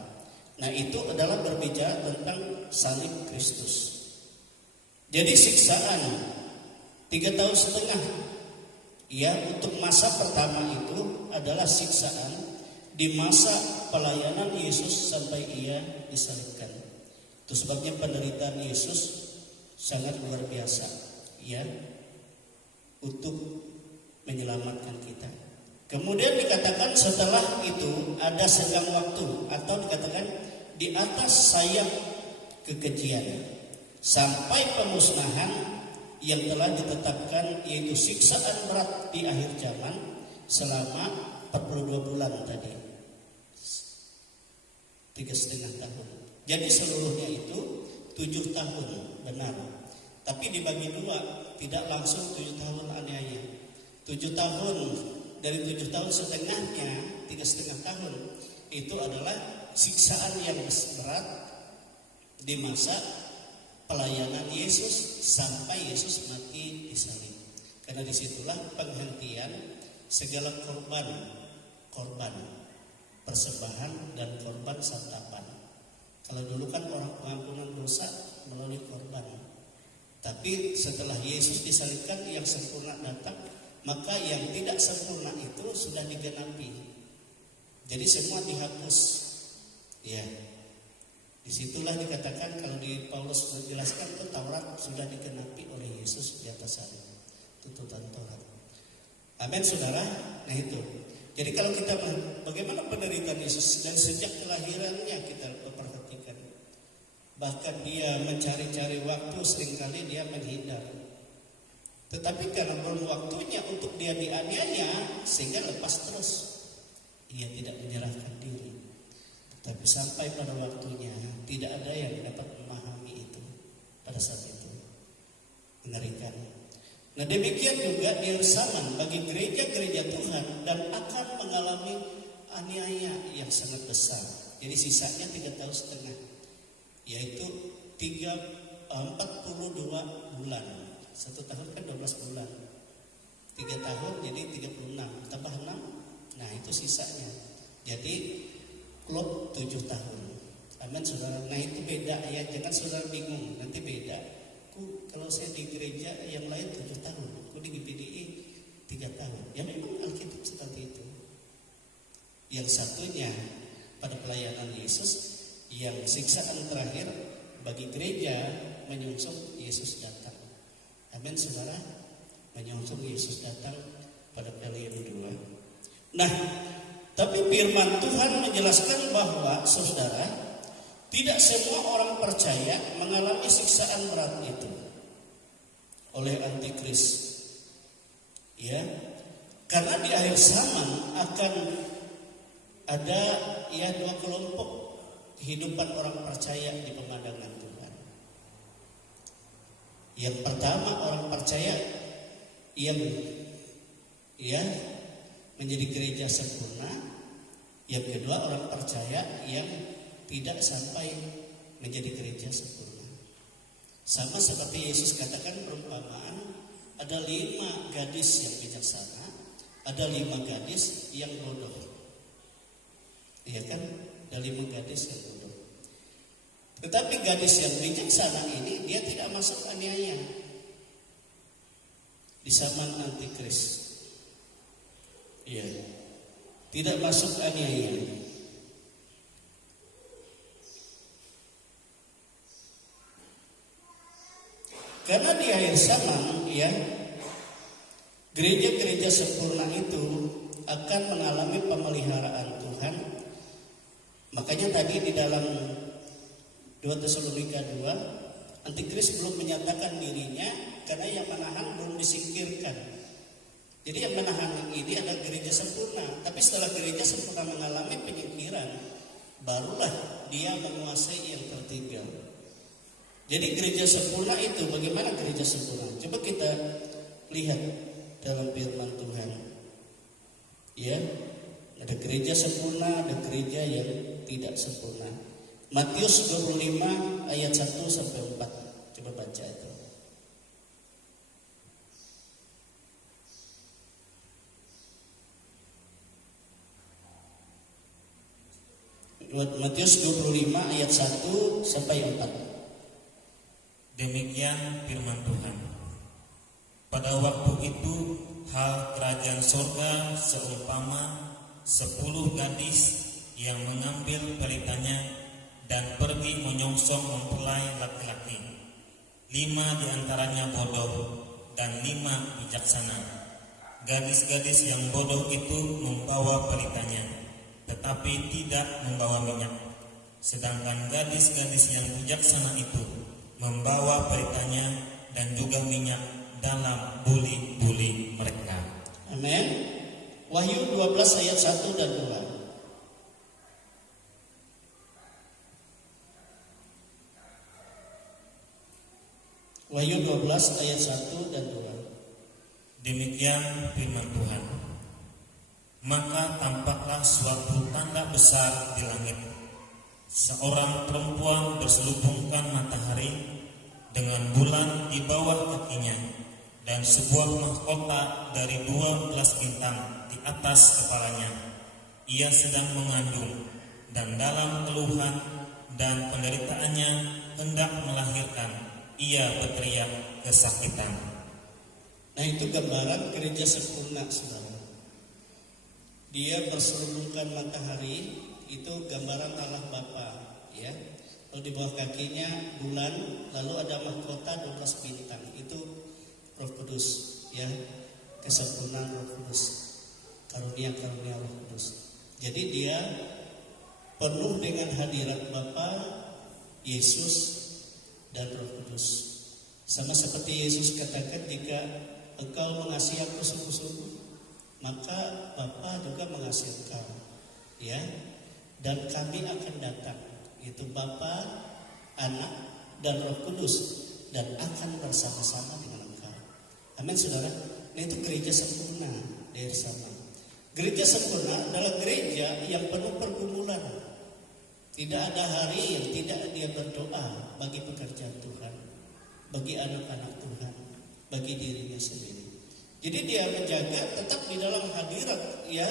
Nah, itu adalah berbicara tentang salib Kristus. Jadi siksaan 3 tahun setengah, ya, untuk masa pertama itu adalah siksaan di masa pelayanan Yesus sampai ia disalibkan. Itu sebabnya penderitaan Yesus sangat luar biasa, ya, untuk menyelamatkan kita. Kemudian dikatakan setelah itu ada senggang waktu, atau dikatakan di atas sayap kekejian, sampai pemusnahan yang telah ditetapkan, yaitu siksaan berat di akhir zaman selama 42 bulan tadi, 3,5 tahun. Jadi seluruhnya itu 7 tahun, benar. Tapi dibagi dua, tidak langsung 7 tahun aniaya. 7 tahun, dari 7 tahun setengahnya, 3,5 tahun, itu adalah siksaan yang berat di masa pelayanan Yesus sampai Yesus mati disalib. Karena disitulah penghentian segala korban persembahan dan korban santapan. Kalau dulu kan orang pengampunan dosa melalui korban, tapi setelah Yesus disalibkan yang sempurna datang, maka yang tidak sempurna itu sudah digenapi. Jadi semua dihapus, ya. Disitulah dikatakan, kalau di Paulus menjelaskan itu Taurat sudah digenapi oleh Yesus di atas salib, tuntutan Taurat. Amin, saudara. Nah itu. Jadi kalau kita bagaimana penderitaan Yesus dan sejak kelahirannya kita perhatikan, bahkan dia mencari-cari waktu, seringkali dia menghindar. Tetapi karena belum waktunya untuk dia dianiaya, sehingga lepas terus. Ia tidak menyerahkan diri. Tapi sampai pada waktunya tidak ada yang dapat memahami itu pada saat itu. Mengerikan. Nah, demikian juga di Yerusalem bagi gereja-gereja Tuhan, dan akan mengalami aniaya yang sangat besar. Jadi sisanya 3 tahun setengah, yaitu 42 bulan. 1 tahun kan 12 bulan. 3 tahun jadi 36, tambah 6. Nah, itu sisanya. Jadi klub 7 tahun. Amin, saudara. Nah, itu beda ya. Jangan saudara bingung. Nanti beda. Kalau saya di gereja yang lain 7 tahun. Aku di GPDI 3 tahun. Ya memang Alkitab seperti itu. Yang satunya pada pelayanan Yesus, yang siksaan terakhir bagi gereja menyongsong Yesus datang. Amin, saudara. Menyongsong Yesus datang pada kali yang kedua. Nah, tapi firman Tuhan menjelaskan bahwa, saudara, tidak semua orang percaya mengalami siksaan berat itu oleh antikris. Ya, karena di akhir zaman akan ada ya 2 kelompok kehidupan orang percaya di pemandangan Tuhan. Yang pertama, orang percaya yang ya menjadi gereja sempurna. Yang kedua, orang percaya yang tidak sampai menjadi gereja sempurna. Sama seperti Yesus katakan perumpamaan, ada 5 gadis yang bijaksana, ada 5 gadis yang bodoh. Iya kan? Ada 5 gadis yang bodoh. Tetapi gadis yang bijaksana ini dia tidak masuk aniaya di zaman antikris. Iya, tidak masuk aniaya. Karena di akhir zaman, ya, gereja-gereja sempurna itu akan mengalami pemeliharaan Tuhan. Makanya tadi di dalam 2 Tesalonika 2, antikris belum menyatakan dirinya karena yang menahan belum disingkirkan. Jadi yang menahan ini adalah gereja sempurna. Tapi setelah gereja sempurna mengalami penyingkiran, barulah dia menguasai yang tertinggal. Jadi gereja sempurna itu bagaimana gereja sempurna? Coba kita lihat dalam firman Tuhan. Ya, ada gereja sempurna, ada gereja yang tidak sempurna. Matius 25 ayat 1 sampai 4. Coba baca itu. Matius 25 ayat 1 sampai 4. Demikian firman Tuhan. Pada waktu itu hal kerajaan sorga seumpama 10 gadis yang mengambil pelitanya dan pergi menyongsong mempelai laki-laki. 5 diantaranya bodoh dan 5 bijaksana. Gadis-gadis yang bodoh itu membawa pelitanya, tetapi tidak membawa minyak. Sedangkan gadis-gadis yang bijaksana itu membawa pelitanya dan juga minyak dalam buli-buli mereka. Amin. Wahyu 12 ayat 1 dan 2. Wahyu 12 ayat 1 dan 2. Demikian firman Tuhan. Maka tampaklah suatu tanda besar di langit. Seorang perempuan berselubungkan matahari dengan bulan di bawah kakinya dan sebuah mahkota dari 12 bintang di atas kepalanya. Ia sedang mengandung dan dalam keluhan dan penderitaannya hendak melahirkan. Ia berteriak kesakitan. Nah, itu gambaran gereja sempurna, saudara. Dia berselubungkan matahari, itu gambaran Allah Bapa, ya. Lalu di bawah kakinya bulan, lalu ada mahkota 12 bintang. Itu Roh Kudus, ya. Kesempurnaan Roh Kudus. Karunia-karunia Roh Kudus. Jadi dia penuh dengan hadirat Bapa, Yesus dan Roh Kudus. Sama seperti Yesus katakan, jika engkau mengasihi aku sungguh-sungguh, maka Bapa juga mengasihi engkau, ya. Dan kami akan datang, itu Bapa, Anak, dan Roh Kudus, dan akan bersama-sama dengan engkau. Amin, saudara. Nah, itu gereja sempurna dari sana. Gereja sempurna adalah gereja yang penuh pergumulan. Tidak ada hari yang tidak dia berdoa bagi pekerjaan Tuhan, bagi anak-anak Tuhan, bagi dirinya sendiri. Jadi dia menjaga tetap di dalam hadirat, ya,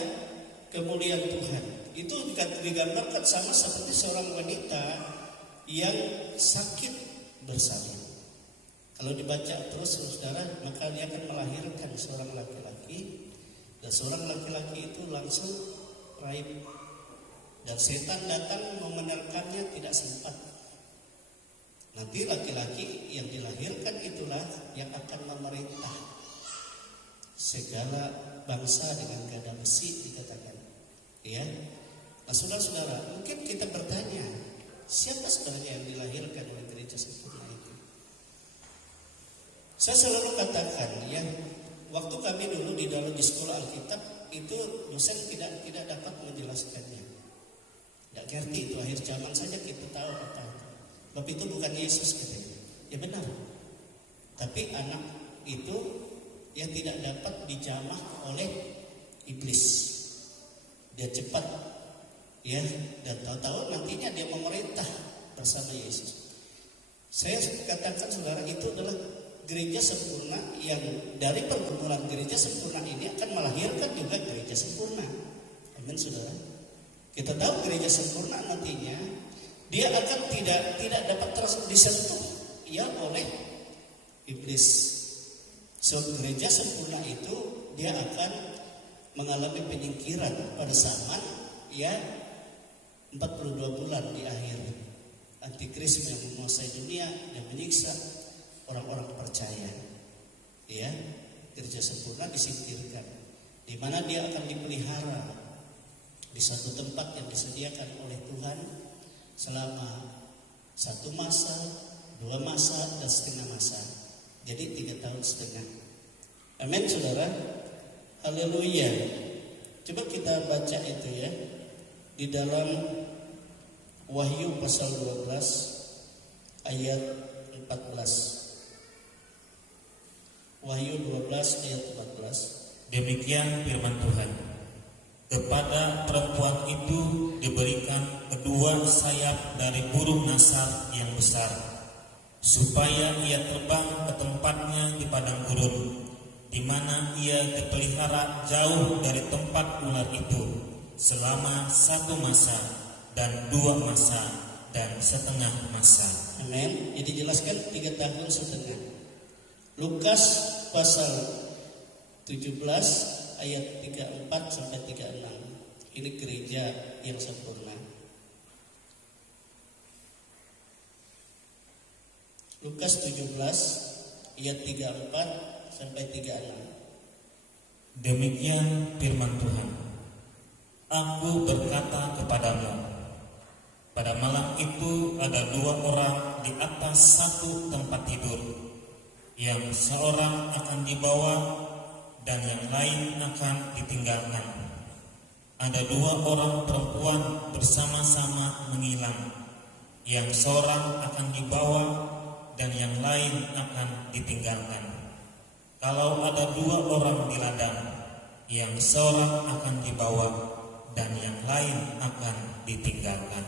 kemuliaan Tuhan. Itu digambarkan sama seperti seorang wanita yang sakit bersalin. Kalau dibaca terus, saudara, maka dia akan melahirkan seorang laki-laki, dan seorang laki-laki itu langsung raib. Dan setan datang memenerkannya tidak sempat. Nanti laki-laki yang dilahirkan itulah yang akan memerintah segala bangsa dengan gada besi, dikatakan, ya. Nah, saudara-saudara, mungkin kita bertanya, siapa sebenarnya yang dilahirkan oleh gereja sempurna itu? Saya selalu katakan, ya, waktu kami dulu di sekolah Alkitab itu dosen tidak dapat menjelaskannya. Tidak ngerti itu, akhir zaman saja kita tahu apa itu. Sebab itu bukan Yesus, katanya. Ya benar. Tapi anak itu yang tidak dapat dijamah oleh iblis. Dia cepat, ya, dan tahu-tahu nantinya dia memerintah bersama Yesus. Saya katakan, saudara, itu adalah gereja sempurna yang dari pergumulan gereja sempurna ini akan melahirkan juga gereja sempurna. Amin, saudara. Kita tahu gereja sempurna nantinya dia akan tidak dapat terus disentuh, ya, oleh iblis. So, gereja sempurna itu dia akan mengalami penyingkiran pada zaman, ya, 42 bulan di akhir. Antikris yang menguasai dunia dan menyiksa orang-orang percaya, ya. Gereja sempurna disingkirkan, di mana dia akan dipelihara di satu tempat yang disediakan oleh Tuhan selama 1 masa, 2 masa, dan setengah masa. Jadi 3 tahun setengah. Amin, saudara. Haleluya. Coba kita baca itu, ya, di dalam Wahyu pasal 12 ayat 6 Wahyu 12 ayat 14. Demikian firman Tuhan. Kepada perempuan itu diberikan kedua sayap dari burung nasar yang besar, supaya ia terbang ke tempatnya di padang gurun, di mana ia dipelihara jauh dari tempat ular itu selama 1 masa dan 2 masa dan setengah masa. Amin. Jadi jelaskan 3 tahun setengah. Lukas pasal 17 ayat 34 sampai 36. Ini gereja yang sempurna. Lukas 17 ayat 34 sampai 36. Demikian firman Tuhan. Aku berkata kepadamu, pada malam itu ada 2 orang di atas satu tempat tidur, yang seorang akan dibawa dan yang lain akan ditinggalkan. Ada 2 orang perempuan bersama-sama mengilang, yang seorang akan dibawa dan yang lain akan ditinggalkan. Kalau ada 2 orang di ladang, yang seorang akan dibawa dan yang lain akan ditinggalkan.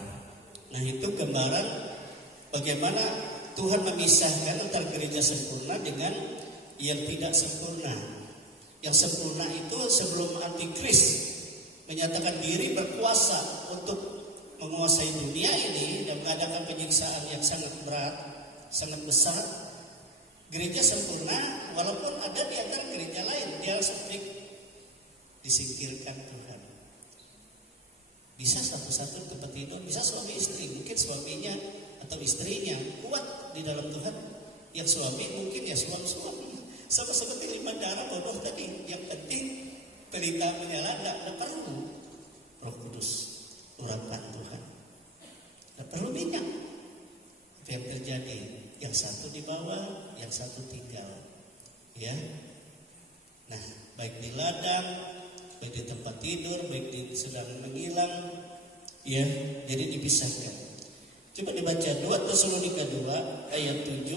Nah, itu gambaran bagaimana Tuhan memisahkan antara gereja sempurna dengan yang tidak sempurna. Yang sempurna itu sebelum antikris menyatakan diri berkuasa untuk menguasai dunia ini dan mengadakan penyiksaan yang sangat berat, sangat besar. Gereja sempurna walaupun ada di antara gereja lain, dia seperti disingkirkan Tuhan. Bisa satu-satu tempat tidur, bisa suami istri, mungkin suaminya atau istrinya kuat di dalam Tuhan, yang suami mungkin ya suami sama seperti 5 darah bodoh tadi. Yang penting pelita menyala, tidak perlu Roh Kudus, urapan Tuhan, tidak perlu minyak. Itu yang terjadi, yang satu di bawah, yang satu tinggal, ya. Nah, baik di ladang, baik di tempat tidur, baik di sedang menghilang, ya, jadi dipisahkan. Coba dibaca 2 Tesalonika 2 ayat 7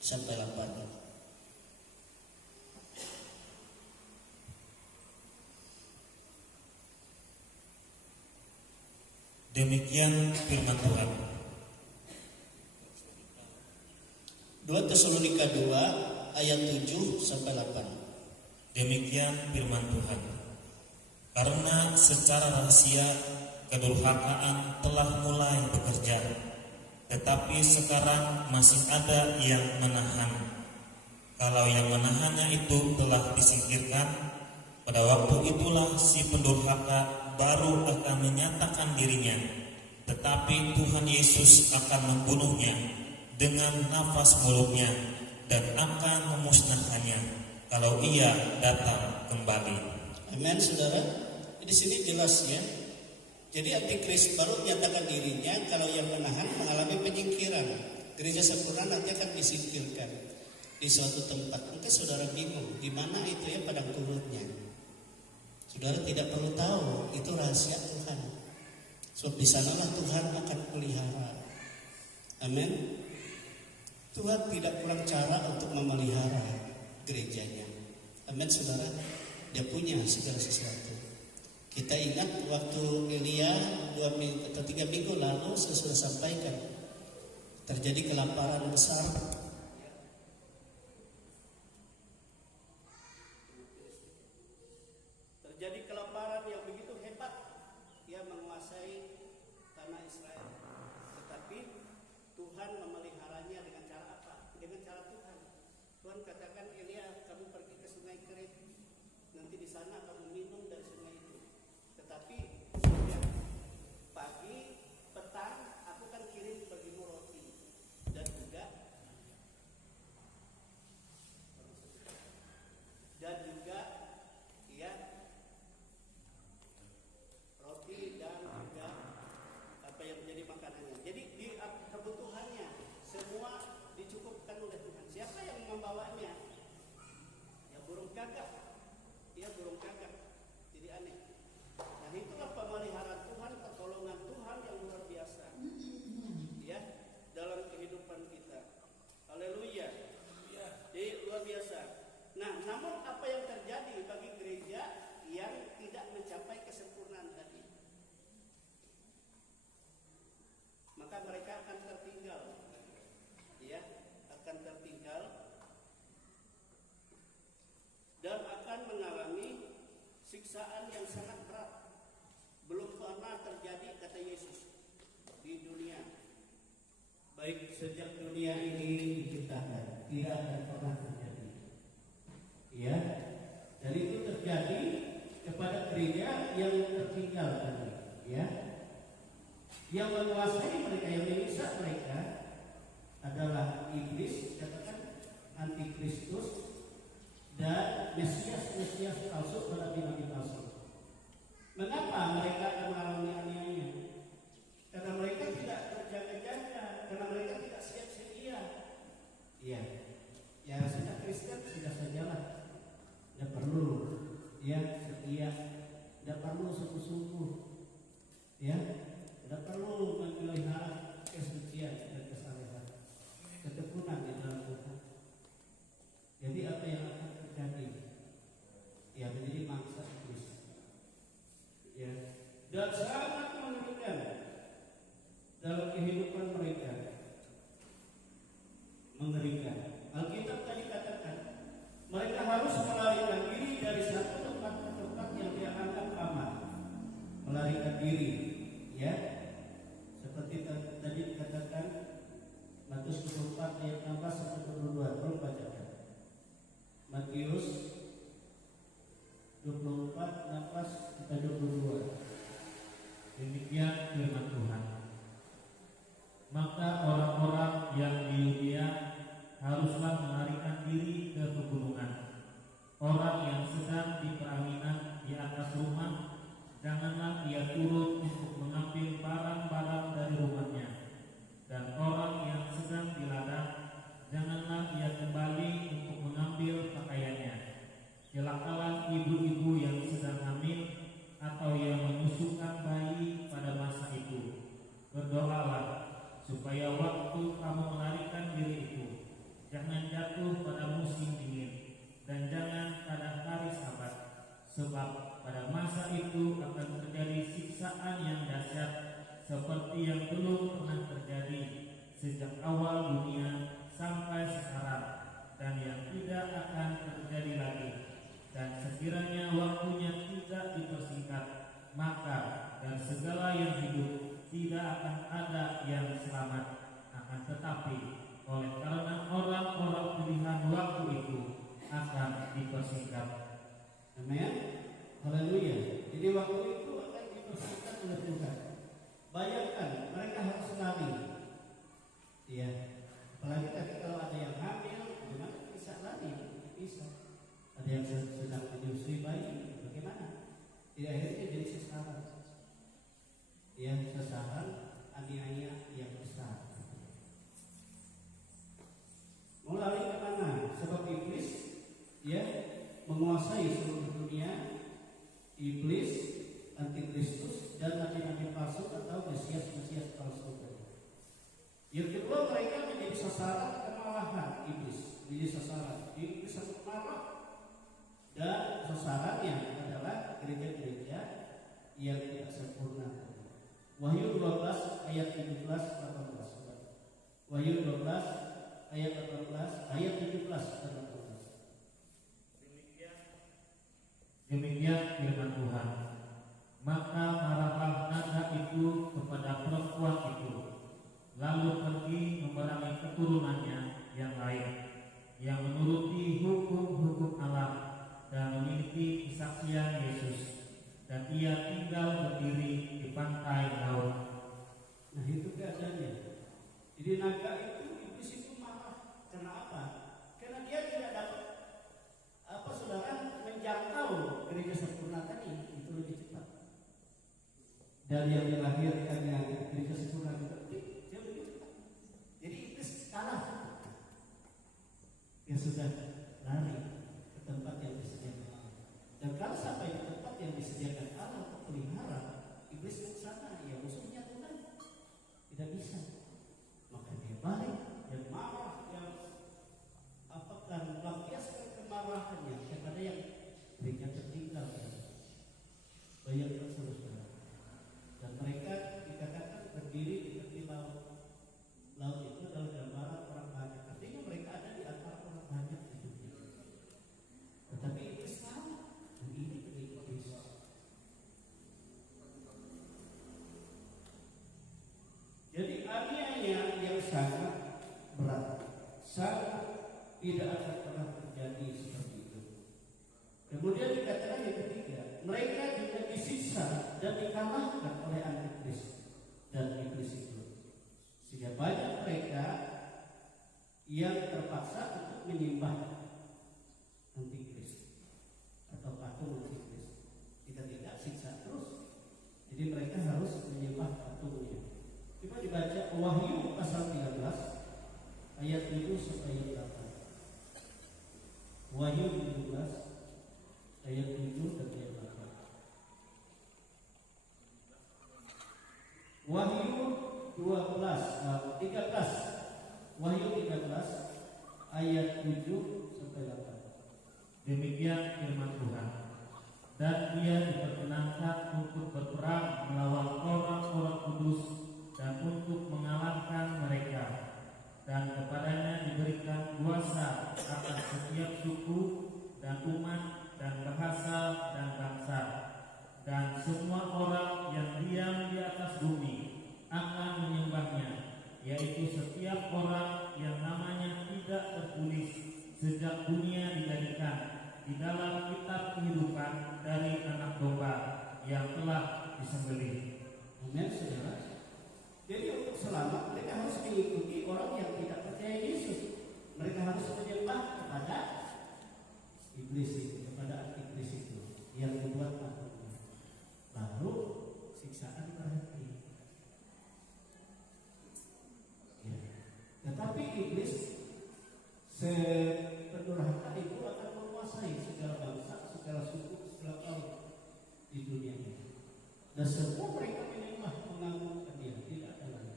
sampai 8. Demikian firman Tuhan. 2 Tesalonika 2 ayat 7 sampai 8. Demikian firman Tuhan. Karena secara rahasia kedurhakaan telah mulai bekerja, tetapi sekarang masih ada yang menahan. Kalau yang menahannya itu telah disingkirkan, pada waktu itulah si pendurhaka baru akan menyatakan dirinya, tetapi Tuhan Yesus akan membunuhnya dengan nafas mulutnya dan akan memusnahkannya kalau ia datang kembali. Amin, saudara. Di sini jelas ya. Jadi antikris baru menyatakan dirinya kalau yang menahan mengalami penyingkiran. Gereja sempurna nanti akan disingkirkan di suatu tempat. Mungkin saudara bingung di mana itu ya padang gurunnya. Saudara tidak perlu tahu, itu rahasia Tuhan. Sebab di sanalah Tuhan akan pelihara. Amin. Tuhan tidak kurang cara untuk memelihara gerejanya. Amin, saudara. Dia punya segala sesuatu. Kita ingat waktu Elia 2 minggu atau 3 minggu lalu saya sudah sampaikan, terjadi kelaparan besar. Terjadi kelaparan yang begitu hebat, dia menguasai tanah Israel. Tetapi Tuhan memeliharanya dengan cara apa? Dengan cara Tuhan. Tuhan katakan, Elia, kamu pergi ke sungai Kerit, nanti di sana kamu minum dari sungai itu. Tetapi ya, pagi, petang, aku kan kirim bagimu roti dan juga ya roti dan juga apa yang menjadi makanannya. Jadi di kebutuhannya semua dicukupkan oleh Tuhan. Siapa yang membawanya? Ya burung gagak. Ya burung gagak. siksaan yang sangat berat. Belum pernah terjadi, kata Yesus, di dunia. Baik sejak dunia ini diciptakan, tidak akan pernah terjadi. Ya, dan itu terjadi kepada gereja yang tertinggal tadi. Ya, yang menguasai mereka, yang menyiksa mereka adalah iblis, katakan antikristus, dan Mesias palsu, nabi-nabi palsu. Mengapa mereka akan mengalami aniaya? Karena mereka tidak berjaga-jaga, karena mereka tidak siap sedia. Iya, ya sudah Kristen sudah sajalah, tidak perlu ya setia, tidak perlu sungguh-sungguh, ya, tidak perlu memelihara kesucian dan kesalehan, ketekunan di dalam Tuhan. Jadi apa yang akan terjadi? Ya, menjadi mangsa iblis. Ya, dan sangat mengerikan dalam kehidupan mereka. Mengerikan. Alkitab tadi katakan mereka harus melarikan diri dari satu tempat ke tempat yang dia anggap aman. Melarikan diri, ya. Seperti tadi dikatakan Matius 24 ayat 16 sampai 22. Tolong bacakan. Matius 24, 16 sampai 22. Demikian firman Tuhan. Maka orang-orang yang di Yudea haruslah melarikan diri ke pegunungan. Orang yang sedang di peraminan di atas rumah, janganlah ia turun untuk mengambil barang-barang dari rumahnya. Dan orang yang sedang di ladang, janganlah ia kembali untuk mengambil pakaiannya. Celakalah ibu-ibu yang sedang hamil atau yang menyusukan bayi pada masa itu. Berdoalah supaya waktu kamu melarikan diri itu jangan jatuh pada musim dingin dan jangan pada hari Sabat, sebab pada masa itu akan terjadi siksaan yang dahsyat seperti yang belum pernah terjadi sejak awal dunia sampai sekarang, dan yang tidak akan terjadi lagi. Dan sekiranya waktunya tidak dipersingkat, maka dari segala yang hidup tidak akan ada yang selamat. Akan tetapi oleh karena orang-orang pilihan waktu itu akan dipersingkat. Amin. Haleluya. Jadi waktu itu akan dipersingkat oleh Tuhan. Bayangkan mereka harus lari. Iya. Apalagi kalau ada yang hamil, bagaimana bisa lari? Bisa. Ada yang sedang menyusui bayi, bagaimana? Di akhirnya jadi sasaran. Ya, sasaran aniaya yang besar. Mau lari kemana? Sebab iblis ya menguasai seluruh dunia. Iblis, antikristus, dan nabi-nabi palsu atau mesias palsu. Yang kedua, mereka menjadi sasaran kemalahan iblis. Menjadi sasaran. Iblis sangat marah. Dan sasarannya adalah gereja-gereja yang tidak sempurna. Wahyu 12 ayat 17 18. Wahyu 12 ayat 18 ayat 17 dan 18. Demikian firman Tuhan. Maka marahlah naga itu kepada perempuan itu, lalu pergi memerangi keturunannya yang lain, yang menuruti hukum-hukum Allah dan memiliki kesaksian Yesus, dan ia tinggal berdiri di pantai laut. Nah, itu keadaannya. Jadi naga itu, iblis itu marah. Karena apa? Karena dia tidak dapat saudara menjangkau gereja sempurna tadi itu lebih cepat. Dan yang dilahirkannya gereja sempurna juga dia lebih cepat. Jadi iblis kalah. Dia sudah lari ke tempat yang disediakan Allah. Dan kalau sampai di tempat yang disediakan Allah untuk pelihara, iblis ke sana, ya musuhnya Tuhan tidak bisa. Maka dia balik dan marah, yang apakah melampiaskan kemarahannya kepada yang gereja tertinggal. Bayangkan saudara. Dan mereka dikatakan berdiri di tepi laut. Laut itu adalah gambaran orang banyak. Artinya mereka ada di antara orang banyak di dunia. Tetapi itu salah. Dan ini iblis. Wahyu 17 ayat 7 dan ayat 8. Wahyu 13 Wahyu 13 ayat 7 sampai 8. Demikian firman Tuhan. Dan ia diperkenankan untuk berperang melawan orang-orang kudus dan untuk mengalahkan mereka. Dan kepadanya diberikan kuasa atas setiap suku dan umat dan bahasa dan bangsa. Dan semua orang yang diam di atas bumi akan menyembahnya, yaitu setiap orang yang namanya tidak tertulis sejak dunia dijadikan di dalam kitab kehidupan dari anak domba yang telah disembelih. Amin, saudara. Jadi untuk selamat mereka harus mengikuti orang yang tidak percaya Yesus. Mereka harus menyembah kepada iblis itu, kepada antikris itu yang dibuat patungnya. Lalu siksaan berhenti. Ya. Tetapi iblis sependurhaka itu akan menguasai segala bangsa, segala suku, segala kaum di dunia ini. Dan semua mereka menyembah, mengagungkan dia, tidak ada lagi.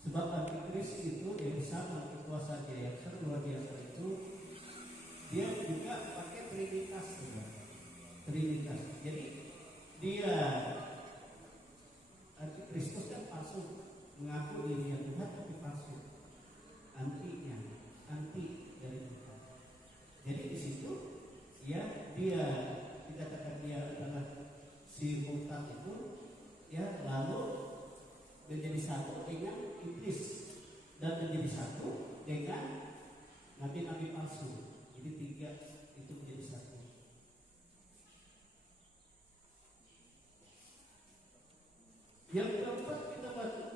Sebab antikris itu dia bersama kekuasaan dia yang luar biasa itu, dia juga pakai trinitas, trinitas. Jadi dia antikristus kan palsu, mengaku dirinya Tuhan tapi palsu, antinya, anti dari Tuhan. Jadi di situ ya dia dikatakan dia adalah si mutat itu, ya, lalu menjadi satu dengan iblis dan menjadi satu dengan nabi-nabi palsu. Jadi tiga itu menjadi satu. Yang keempat kita baca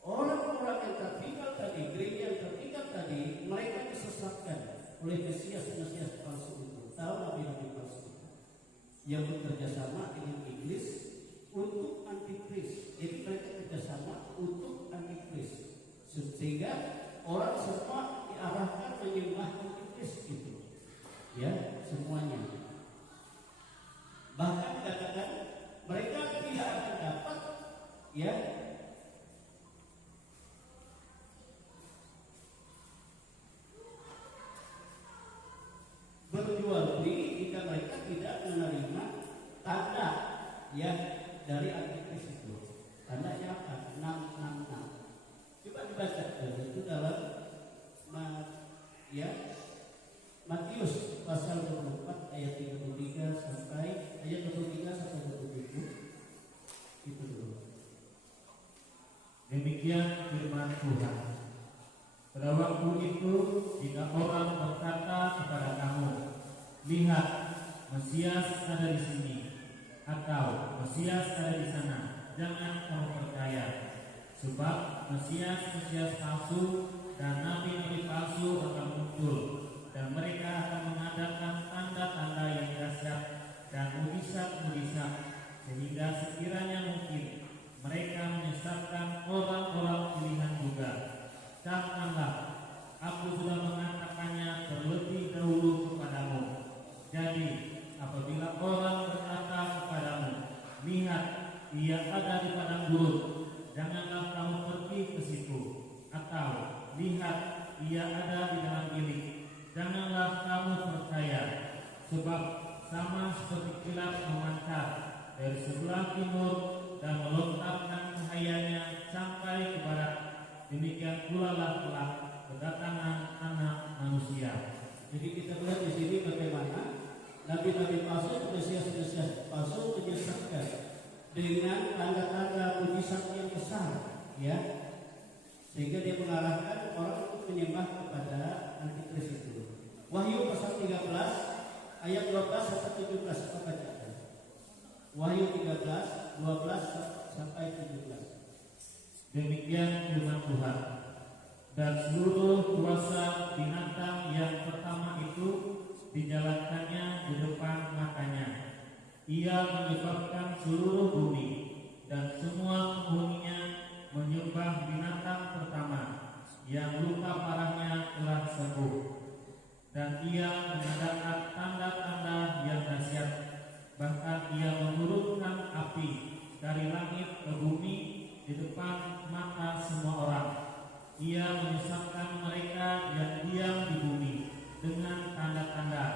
orang-orang yang tertinggal tadi, gereja yang tertinggal tadi, mereka disesatkan oleh Mesias palsu itu, tahu nabi-nabi palsu yang bekerja sama dengan iblis untuk antikris. Jadi mereka kerjasama untuk antikris, sehingga orang semua diarahkan menyembah antikris itu, ya, semuanya. Bahkan dikatakan mereka tidak akan dapat, ya, berjual beli jika mereka tidak menerima tanda, ya, dari antikris itu. Tandanya apa? 666. Coba dibaca itu dalam ya Matius pasal 24 ayat 33 sampai ayat 23 sampai 27. Itu dulu. Demikian firman Tuhan. Pada waktu itu, jika orang berkata kepada kamu, lihat, Mesias ada di sini, atau Mesias ada di sana, jangan kamu percaya. Sebab Mesias palsu dan nabi-nabi palsu akan muncul, dan mereka akan mengadakan tanda-tanda yang dahsyat dan mujizat-mujizat, sehingga sekiranya mungkin mereka menyesatkan orang-orang pilihan juga. Camkanlah, aku sudah mengatakannya terlebih dahulu kepadamu. Jadi, apabila orang berkata kepadamu, lihat, ia ada di padang gurun, janganlah kamu pergi ke situ. Atau, lihat, ia ada di dalam bilik, janganlah kamu percaya. Sebab sama seperti kilat memancar dari sebelah timur dan melontarkan cahayanya sampai ke barat, demikian pula lah kelak kedatangan Anak Manusia. Jadi kita lihat di sini bagaimana nabi-nabi palsu, Mesias palsu menyesatkan dengan tanda-tanda mujizat yang besar, ya, sehingga dia mengarahkan orang untuk menyembah kepada antikris itu. Wahyu pasal 13 ayat 12 sampai 17, apa bacaan? Wahyu 13 12 sampai 17. Demikian firman Tuhan. Dan seluruh kuasa binatang yang pertama itu dijalankannya di depan matanya. Ia menyebabkan seluruh bumi dan semua penghuninya menyembah binatang pertama yang luka parahnya telah sembuh. dan ia mengadakan tanda-tanda yang dahsyat. Bahkan ia menurunkan api dari langit ke bumi di depan mata semua orang. Ia menyesatkan mereka yang diam di bumi dengan tanda-tanda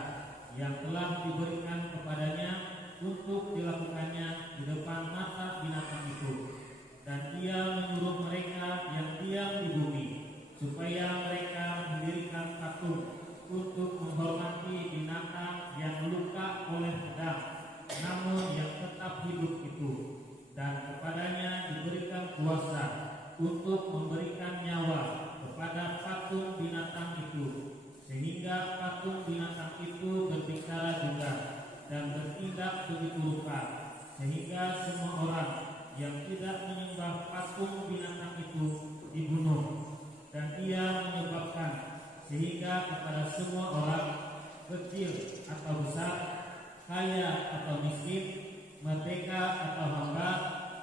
yang telah diberikan kepadanya untuk dilakukannya di depan mata binatang itu. Dan ia menyuruh mereka yang diam di bumi supaya mereka mendirikan patung untuk menghormati binatang yang luka oleh pedang, namun yang tetap hidup itu, dan kepadanya diberikan kuasa untuk memberikan nyawa kepada patung binatang itu, sehingga patung binatang itu berbicara juga dan bertindak begitu rupa, sehingga semua orang yang tidak menyembah patung binatang itu dibunuh. Dan ia menyebabkan sehingga kepada semua orang, kecil atau besar, kaya atau miskin, merdeka atau hamba,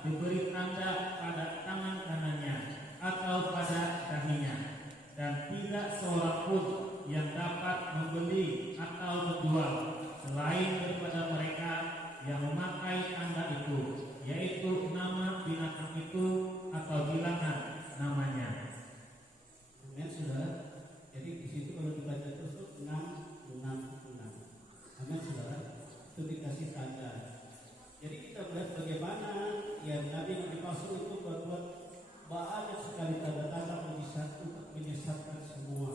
diberi tanda pada tangan kanannya atau pada dahinya, dan tidak seorang pun yang dapat membeli atau menjual selain daripada mereka yang memakai tanda itu, yaitu nama binatang itu atau bilangan namanya. Amin, saudara. Jadi di situ kalau dibaca terus 666. Amin, saudara. Itu dikasih tanda. Jadi kita melihat bagaimana ya Nabi palsu itu berbuat banyak sekali tanda-tanda untuk menyesatkan semua,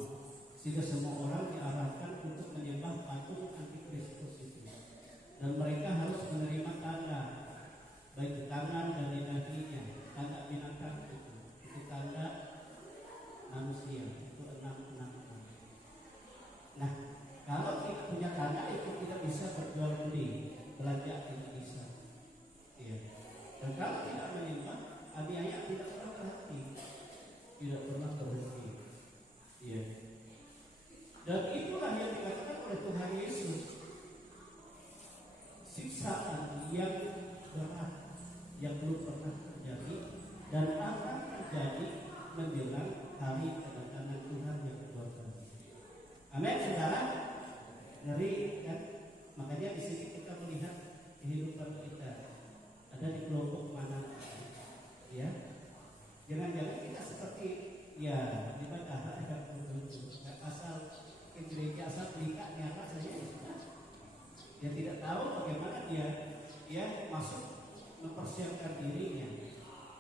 sehingga semua orang diarahkan untuk menyembah patung antikristus itu. Dan mereka harus menerima tanda, baik di tangan dan di dahinya, tanda binatang itu tanda manusia, itu 666. Nah, kalau tidak punya tanda itu tidak bisa berjual beli, belanja tidak bisa. Iya. Dan kalau tidak menyembah, aniaya tidak pernah berhenti, tidak pernah berhenti. Iya. Dan itulah yang dikatakan oleh Tuhan Yesus, siksaan yang berat yang belum pernah terjadi dan akan terjadi menjelang hari kedatangan Tuhan yang kedua kali. Amin, saudara. Ngeri kan? Makanya di sini kita melihat kehidupan kita ada di kelompok mana, ya? Jangan-jangan kita seperti ya ibadah asal ke gereja asal nikah nyata saja ya sudah. Dia tidak tahu bagaimana dia masuk mempersiapkan dirinya,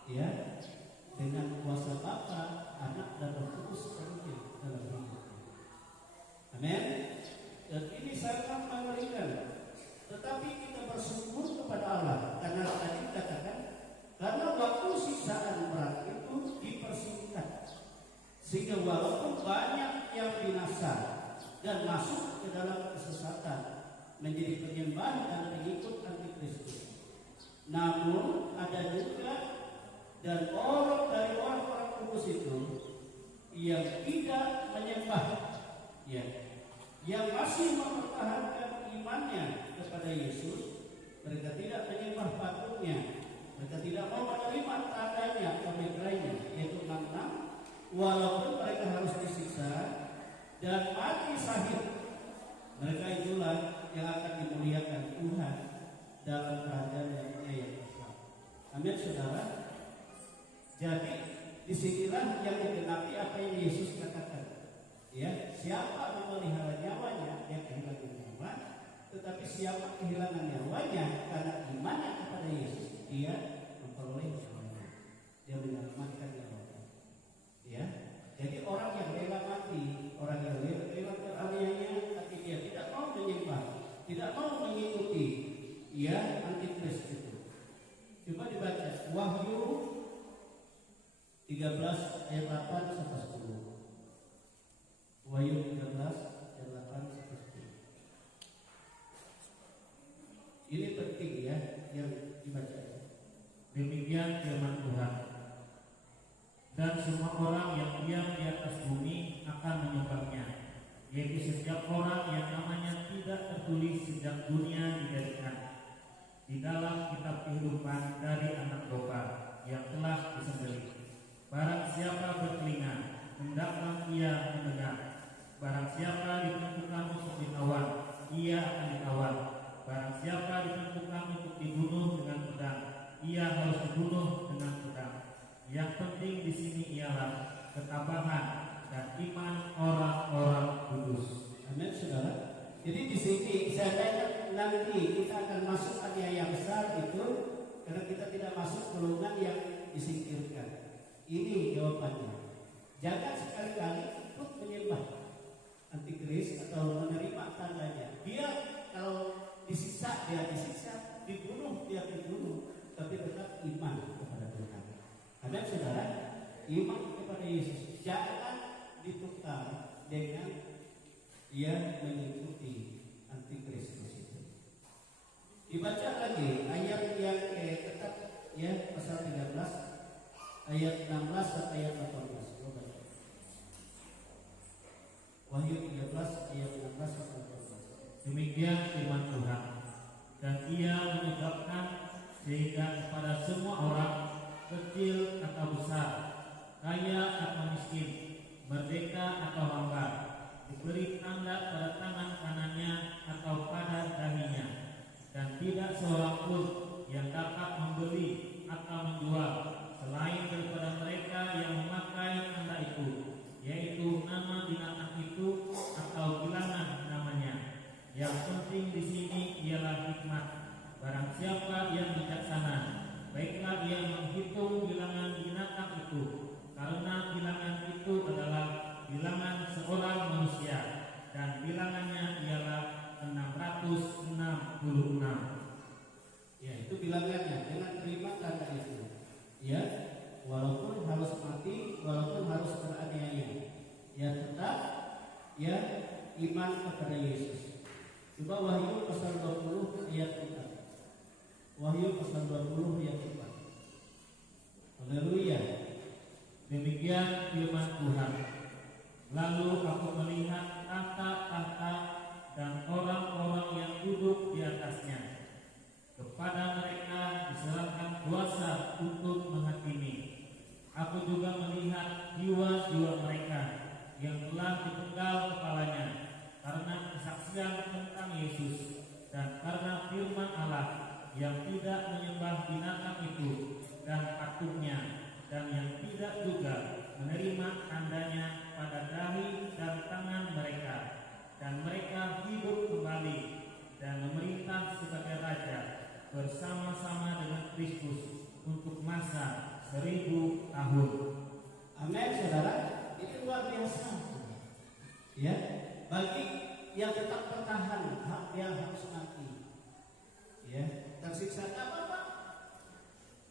ya, dengan kuasa Bapa, Anak dan Roh Kudus sepenuhnya dalam hidupnya. Amin. Dan ini sangat mengerikan. Tetapi kita bersyukur kepada Allah karena tadi dikatakan karena waktu siksaan berat itu dipersingkat, sehingga walaupun banyak yang binasa dan masuk ke dalam kesesatan menjadi penyembah dan pengikut antikristus, namun ada juga dan orang dari orang-orang kudus itu yang tidak menyembah, ya, yang masih mempertahankan imannya kepada Yesus. Mereka tidak menyembah patungnya, mereka tidak mau menerima tandanya atau megrainya, yaitu 66, walaupun mereka harus disiksa dan mati syahid. Mereka itulah yang akan dimuliakan Tuhan dalam kerajaan-Nya yang besar. Amin, saudara. Jadi disinilah yang digenapi apa yang Yesus katakan. Ya, siapa memelihara nyawanya, dia kehilangan nyawa. Tetapi siapa kehilangan nyawanya karena imannya kepada Yesus, dia memperoleh nyawanya. Dia menyelamatkan nyawanya. Ya, jadi orang yang rela mati, orang yang rela teraniaya, tapi dia tidak mau menyembah, tidak mau mengikuti, ya, antikristus itu. Coba dibaca Wahyu 13 ayat 8 sampai 10. Wahyu 13 ayat 8 sampai 10. Ini penting ya yang dibaca. Demikian firman Tuhan. Dan semua orang yang diam di atas bumi akan menyembahnya, yaitu setiap orang yang namanya tidak tertulis sejak dunia dijadikan di dalam kitab kehidupan dari anak domba yang telah disembelih. Barang siapa bertelinga, hendaklah ia mendengar. Barang siapa ditentukan untuk ditawan, ia akan ditawan. Barang siapa ditentukan untuk dibunuh dengan pedang, ia harus dibunuh dengan pedang. Yang penting di sini ialah ketabahan dan iman orang-orang kudus. Amin, saudara. Jadi di sini saya tanya, nanti kita akan masuk aniaya besar itu karena kita tidak masuk golongan yang disingkirkan. Ini jawabannya. Jangan sekali-kali ikut menyembah antikris atau menerima tandanya. Dia kalau disiksa dia disiksa, dibunuh dia dibunuh, tapi tetap iman kepada Tuhan. Amin, saudara. Iman kepada Yesus jangan ditukar dengan dia mengikuti antikristus itu. Dibaca lagi ayat yang tetap ya, pasal 13 ayat 16 sampai ayat 18. Coba. Wahyu 13 ayat 16 sampai 18. Demikian firman Tuhan. Dan ia menyebabkan sehingga kepada semua orang, kecil atau besar, kaya atau miskin, merdeka atau hamba, diberi tanda pada tangan kanannya atau pada dahinya, dan tidak seorang pun yang dapat membeli atau menjual selain daripada mereka yang memakai tanda itu, yaitu nama binatang itu atau bilangan namanya. Yang penting di sini ialah hikmat. Barang siapa yang bijaksana, baiklah dia menghitung bilangan binatang itu, karena bilangan itu adalah bilangan seorang manusia, dan bilangannya ialah 666. Ya, itu bilangannya. Jangan terima tanda itu. Ya, walaupun harus mati, walaupun harus teraniaya, ya tetap ya iman kepada Yesus. Coba Wahyu pasal 20 ayat 4. Wahyu pasal 20 ayat 4. Haleluya. Demikian firman Tuhan. Lalu aku melihat tahta-tahta dan orang-orang yang duduk di atasnya. Kepada mereka diserahkan kuasa untuk menghakimi. Aku juga melihat jiwa-jiwa mereka yang telah dipenggal kepalanya karena kesaksian tentang Yesus dan karena firman Allah, yang tidak menyembah binatang itu dan patungnya, dan yang tidak juga menerima tandanya pada dahi dan tangan mereka, dan mereka hidup kembali dan memerintah sebagai raja bersama-sama dengan Kristus untuk masa 1000 tahun. Amin, saudara. Itu luar biasa. Ya, bagi yang tetap bertahan, hak dia harus mati. Ya, tersiksa tak apa-apa.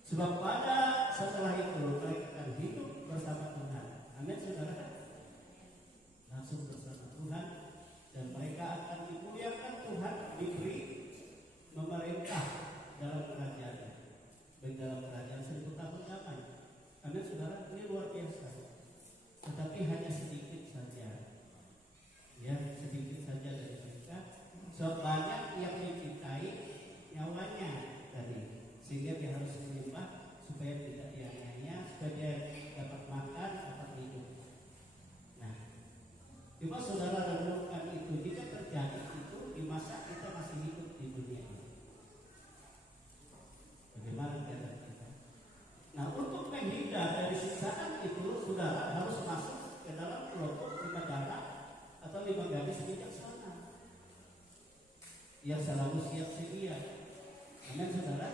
Sebab pada setelah itu mereka akan hidup bersama Tuhan. Amin, saudara. Langsung bersama Tuhan, dan mereka akan dimuliakan Tuhan, diberi memerintah dalam kerajaan, baik dalam kerajaan 1000 tahun damai. Amin, saudara. Ini luar biasa. Tetapi hanya sedikit saja. Ya, sedikit saja dari mereka. Sebanyak yang mencintai nyawanya tadi, sehingga dia harus menyembah supaya tidak ianya, supaya dia dapat makan, dapat hidup. Nah, cuma saudara renungkan itu, jika terjadi itu di masa kita masih hidup di dunia ini, bagaimana keadaan kita? Nah, untuk menghindar dari siksaan itu, saudara harus masuk ke dalam kelompok 5 darah atau 5 gadis bijaksana yang selalu siap sedia. Amin, saudara.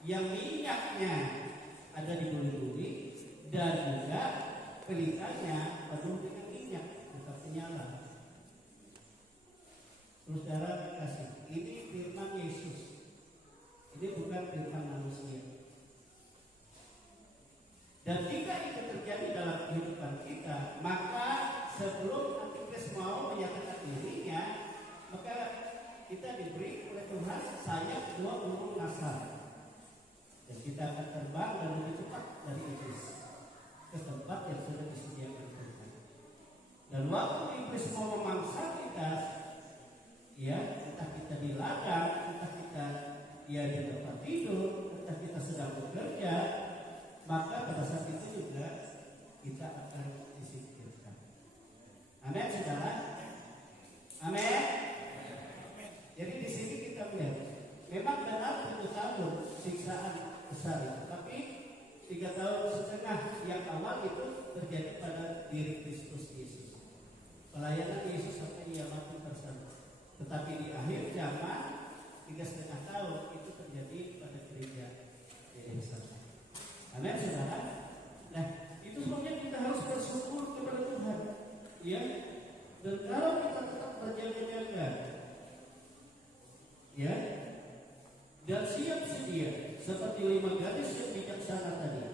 Yang minyaknya ada di bumi dan juga pelitanya penuh dengan minyak tetap menyala. Saudara dikasih, ini firman Yesus. Ini bukan firman manusia. Dan jika itu terjadi dalam kehidupan kita, maka sebelum antikris mau menyatakan dirinya, maka kita diberi oleh Tuhan sayap 2 burung nasar, dan kita akan terbang dan lebih cepat dari iblis ke tempat yang sudah disediakan Tuhan. Dan waktu iblis mau memangsa kita, ya, entah kita di ladang, entah kita ya di tempat tidur, entah kita sedang bekerja, maka pada saat itu juga kita akan disingkirkan. Amin, saudara. Amin. Jadi di sini kita melihat, memang benar 7 tahun siksaan besar, tapi 3 tahun setengah yang awal itu terjadi pada diri Kristus Yesus. Pelayanan Yesus sampai ia mati bersama. Tetapi di akhir zaman 3,5 tahun itu terjadi pada gereja Yerusalem. Amin, saudara. Nah, itu sebabnya kita harus bersyukur kepada Tuhan. Ya, dan kalau kita tetap berjaga-jaga, ya, dan siap sedia seperti 5 gadis yang bijaksana tadi,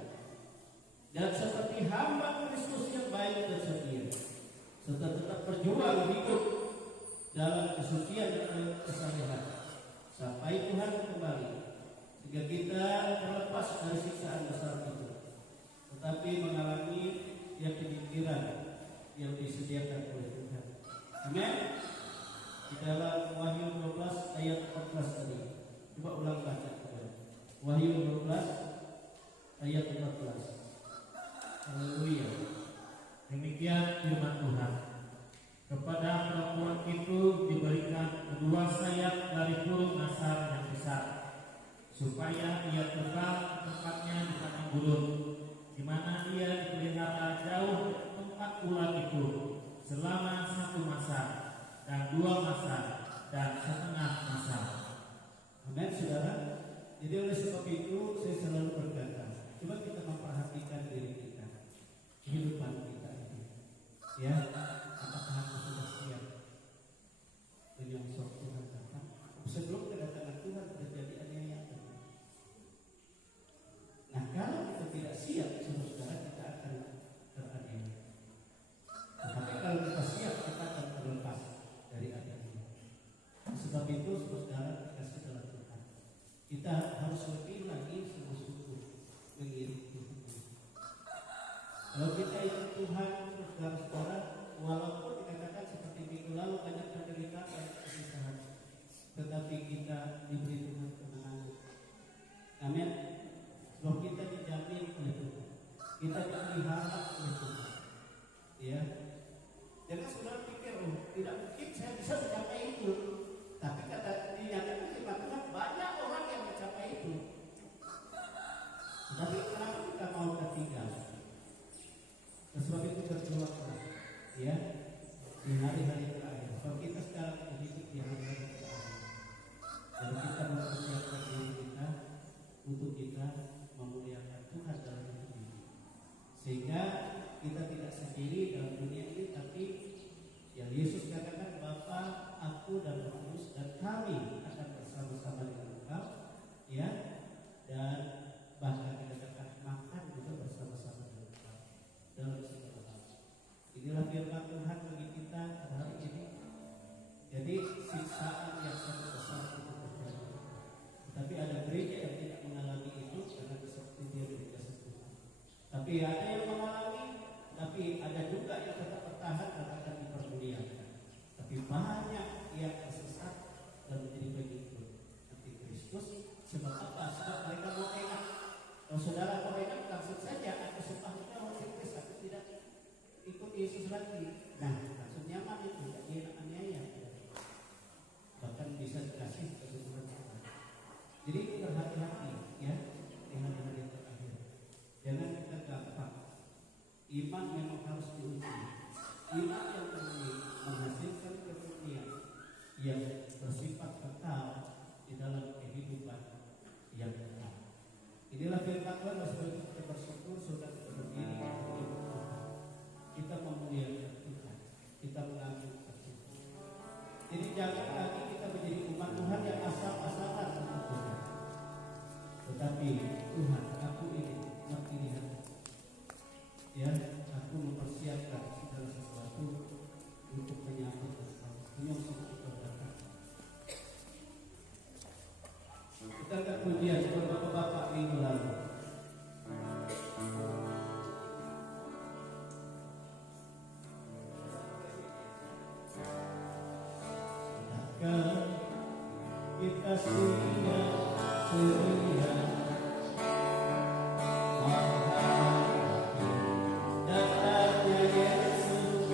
dan seperti hamba Kristus yang baik dan setia, serta tetap berjuang hidup dalam kesucian dan kesalehan sampai Tuhan kembali, sehingga kita terlepas dari siksaan besar itu, tetapi mengalami yang penyingkiran yang disediakan oleh Tuhan. Amin. Di dalam Wahyu 12 ayat 14 tadi, coba ulang baca. Wahyu 12 ayat 14. Haleluya. Demikian firman Tuhan. Kepada perempuan itu diberikan 2 sayap dari burung nasar yang besar, supaya ia tinggal tempatnya di padang gurun, di mana ia dipelihara jauh tempat ular itu selama 1 masa dan 2 masa dan setengah masa. Amin, saudara. Jadi oleh sebab itu saya selalu berkata, coba kita memperhatikan diri kita, kehidupan kita ini. Ya, apakah aku sudah siap menyongsong Tuhan datang? Sebelum kedatangan Tuhan terjadi aniaya. Nah, kalau kita tidak siap, saudara, kita akan teraniaya. Tetapi kalau kita siap, kita akan terlepas dari aniaya. Sebab itu, saudara, kasih dalam Tuhan, kita harus lebih lagi sungguh-sungguh mengiring Tuhan. Kalau kita ikut Tuhan, saudara-saudara, walaupun dikatakan seperti minggu lalu banyak penderitaan dan kesusahan, tetapi kita diberi Tuhan kemenangan. Amin. Sebab kita dijamin oleh Tuhan, kita dipelihara oleh Tuhan. Ya, jangan saudara pikir, tidak mungkin saya bisa mencapai itu. Tapi kata dinyatakan firman Tuhan, banyak orang yang mencapai itu. Tapi kenapa kita mau tertinggal? Sebab itu berjuanglah, ya, di hari-hari terakhir. Sebab kita sekarang hidup di hari-hari terakhir, dan kita mempersiapkan diri kita untuk kita memuliakan Tuhan dalam hidup ini, sehingga kita tidak sendiri dalam dunia ini, tapi yang Yesus katakan, Bapa, Aku dan Roh Kudus dan kami akan bersama-sama dengan Engkau, ya, dan bahkan dikatakan makan juga bersama-sama dengan Engkau dalam segala hal. Inilah firman Tuhan bagi kita pada hari ini. Jadi siksaan yang sangat besar itu terjadi, tetapi ada gereja yang tidak mengalami itu karena seperti dia dikasih Tuhan. Tapi ada yang mengalami, tapi ada juga yang tetap bertahan dan akan dipermuliakan. Tapi banyak yang tersesat dan menjadi pengikut antikristus. Sebab apa? Sebab mereka mau enak. Kalau saudara mau enak, langsung saja aku sepahnya orang Kristus, aku tidak ikut Yesus lagi. Nah, langsung nyaman itu, tidak aniaya. Bahkan bisa dikasih ke Tuhan. Jadi berhati-hati, ya, dengan hari terakhir. Jangan kita gampang. Iman memang harus diuji. Iman yang murni menghasilkan kemuliaan yang bersifat kekal di dalam kehidupan yang kekal. Inilah firman Tuhan. Sebab kita bersyukur sudah kita berdiri untuk Tuhan. Kita memuliakan Tuhan. Kita mengagungkan Tuhan. Jadi jangan lagi kita menjadi umat Tuhan yang asal-asalan untuk Tuhan. Tetapi Tuhan, aku ini pilihan. Ya, aku mempersiapkan segala sesuatu untuk menyambut menyongsong kedatangan. Kita akan pujian kepada Bapak minggu lalu. Kita sudah sedia. Datangnya Yesus,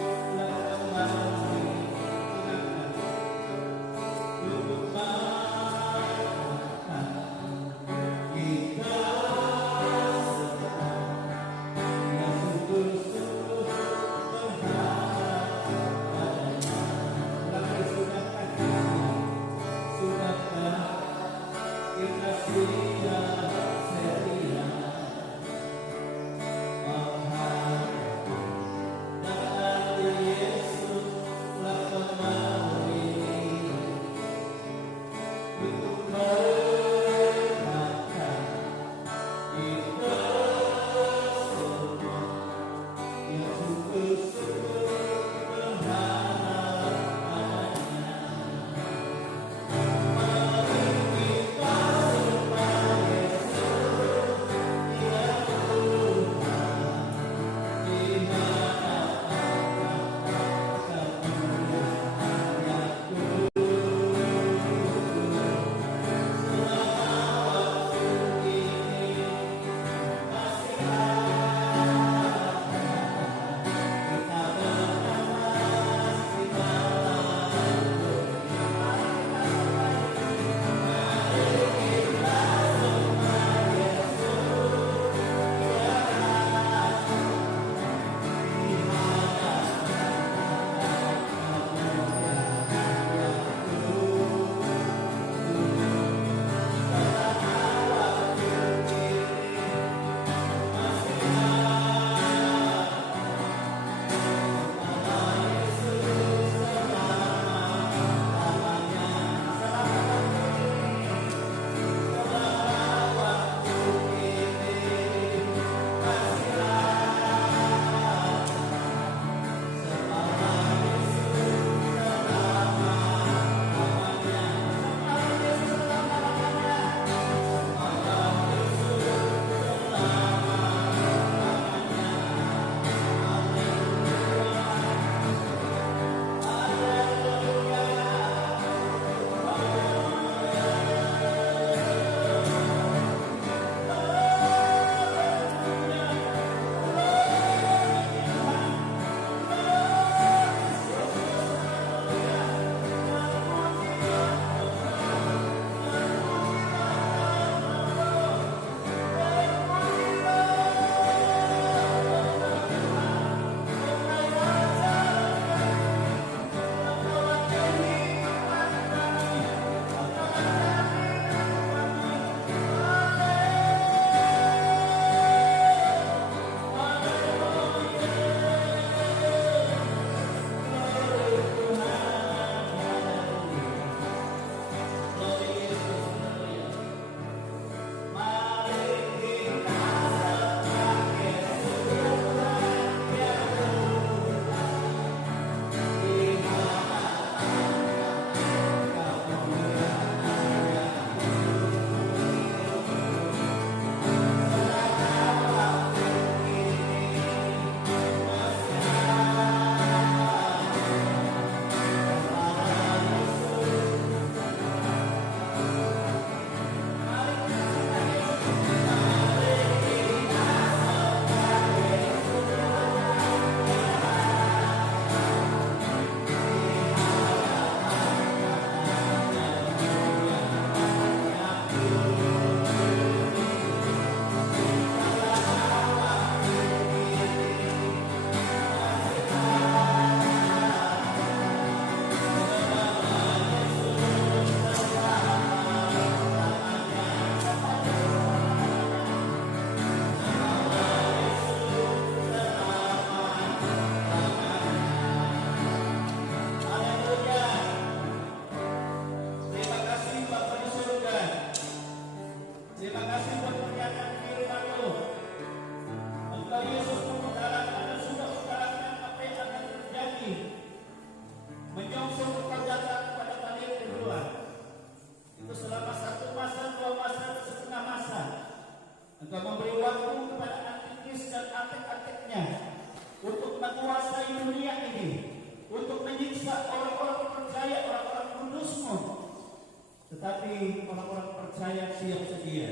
Tetapi orang-orang percaya siap sedia.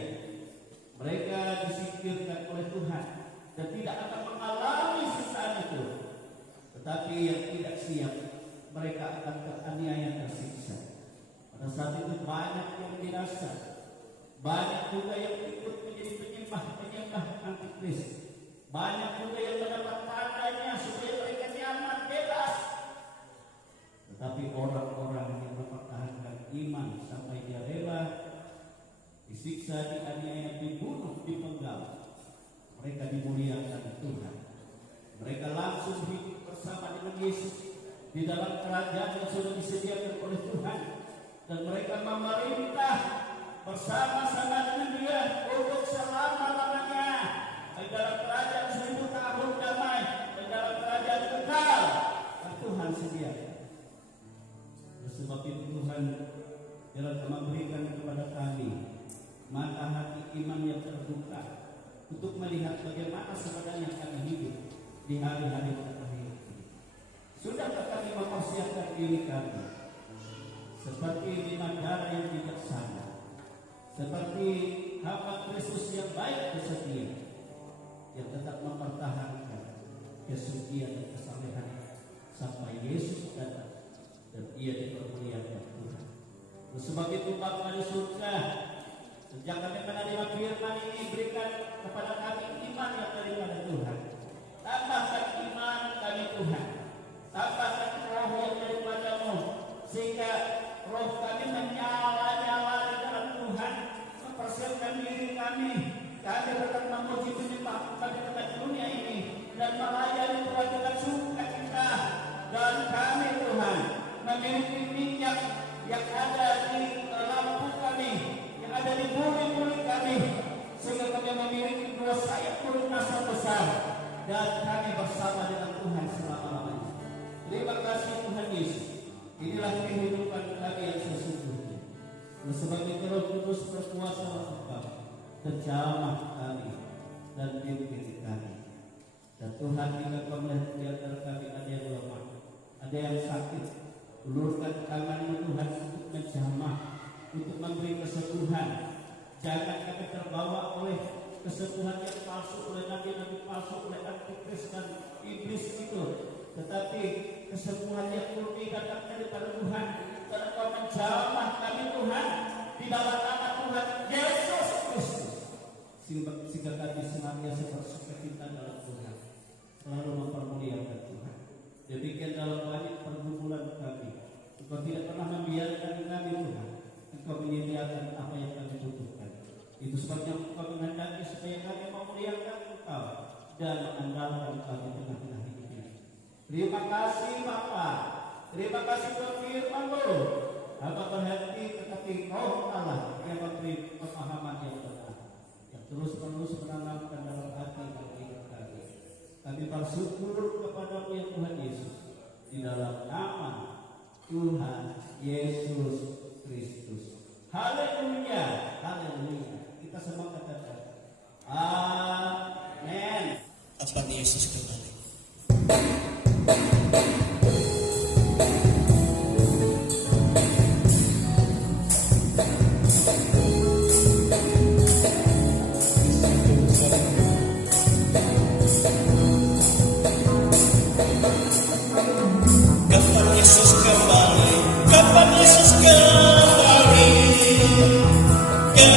Mereka disingkirkan oleh Tuhan dan tidak akan mengalami siksaan itu. Tetapi yang tidak siap, mereka akan teraniaya tersiksa. Pada saat itu banyak yang binasa, banyak juga yang ikut menjadi penyembah antikris, banyak juga yang mendapat tandanya supaya mereka nyaman bebas. Tetapi orang-orang yang mempertahankan iman sampai dia rela disiksa, dianiaya, dibunuh, dipenggal, mereka dimuliakan Tuhan. Mereka langsung hidup bersama dengan Yesus di dalam kerajaan yang sudah disediakan oleh Tuhan, dan mereka memerintah bersama-sama dengan Dia untuk selama-lamanya di dalam kerajaan 1000 tahun damai, di dalam kerajaan kekal yang Tuhan sediakan. Sebab itu Tuhan telah memberikan kepada kami mata hati iman yang terbuka untuk melihat bagaimana sebenarnya kami hidup di hari-hari terakhir ini. Sudahkah kami mempersiapkan diri kami seperti bidadari yang bijaksana, seperti hamba Kristus yang baik dan setia, yang tetap mempertahankan kesucian dan kesalehan sampai Yesus datang dan Ia dipermuliakan Tuhan. Sebab itu Bapa di surga, sejak kami menerima firman ini, berikan kepada kami iman yang daripada Tuhan. Tambahkan iman kami Tuhan, tambahkan roh yang daripada-Mu, sehingga roh kami menyala-nyala di dalam Tuhan, mempersiapkan diri kami tetap memuji menyembah Tuhan di tengah dunia ini dan melayani Tuhan dengan sukacita. Dan kami Tuhan memiliki minyak yang ada di lampu kami, yang ada di bumi-bumi kami, sehingga kami memiliki 2 sayap pelunasan besar dan kami bersama dengan Tuhan selama-lamanya. Terima kasih Tuhan Yesus. Inilah kehidupan kami yang sesungguhnya. Sebab itu Roh Kudus berkuasa Engkau, terjamah kami dan pimpin kami. Dan Tuhan, jika Kau melihat di antara kami ada yang lemah, ada yang sakit, ulurkan tangan-Mu Tuhan untuk menjamah, untuk memberi kesembuhan. Jangan kami terbawa oleh kesembuhan yang palsu, oleh nabi-nabi palsu, oleh antikris dan iblis itu, tetapi kesembuhan yang murni datang daripada Tuhan. Karena Kau menjamah kami Tuhan di dalam nama Tuhan Yesus Kristus, sehingga kami senantiasa bersukacita dalam Tuhan, selalu mempermuliakan Tuhan. Demikian dalam banyak pergumulan kami, Engkau tidak pernah membiarkan kami Tuhan. Engkau menyediakan apa yang kami butuhkan. Itu sebabnya Engkau menghendaki supaya kami memuliakan Engkau dan mengandalkan Engkau di tengah-tengah hidup ini. Terima kasih Bapa. Terima kasih Tuhan firman-Mu. Hamba berhenti, tetapi Kau Allah yang memberi pemahaman yang benar, yang terus-menerus menanamkan dalam hati dan hidup kami. Kami bersyukur kepada-Mu ya Tuhan Yesus, di dalam nama Tuhan Yesus Kristus. Haleluya, haleluya. Kita semua katakan amin. Tuhan Yesus kembali. Kapan Yesus kembali? Kapan Yesus kembali ke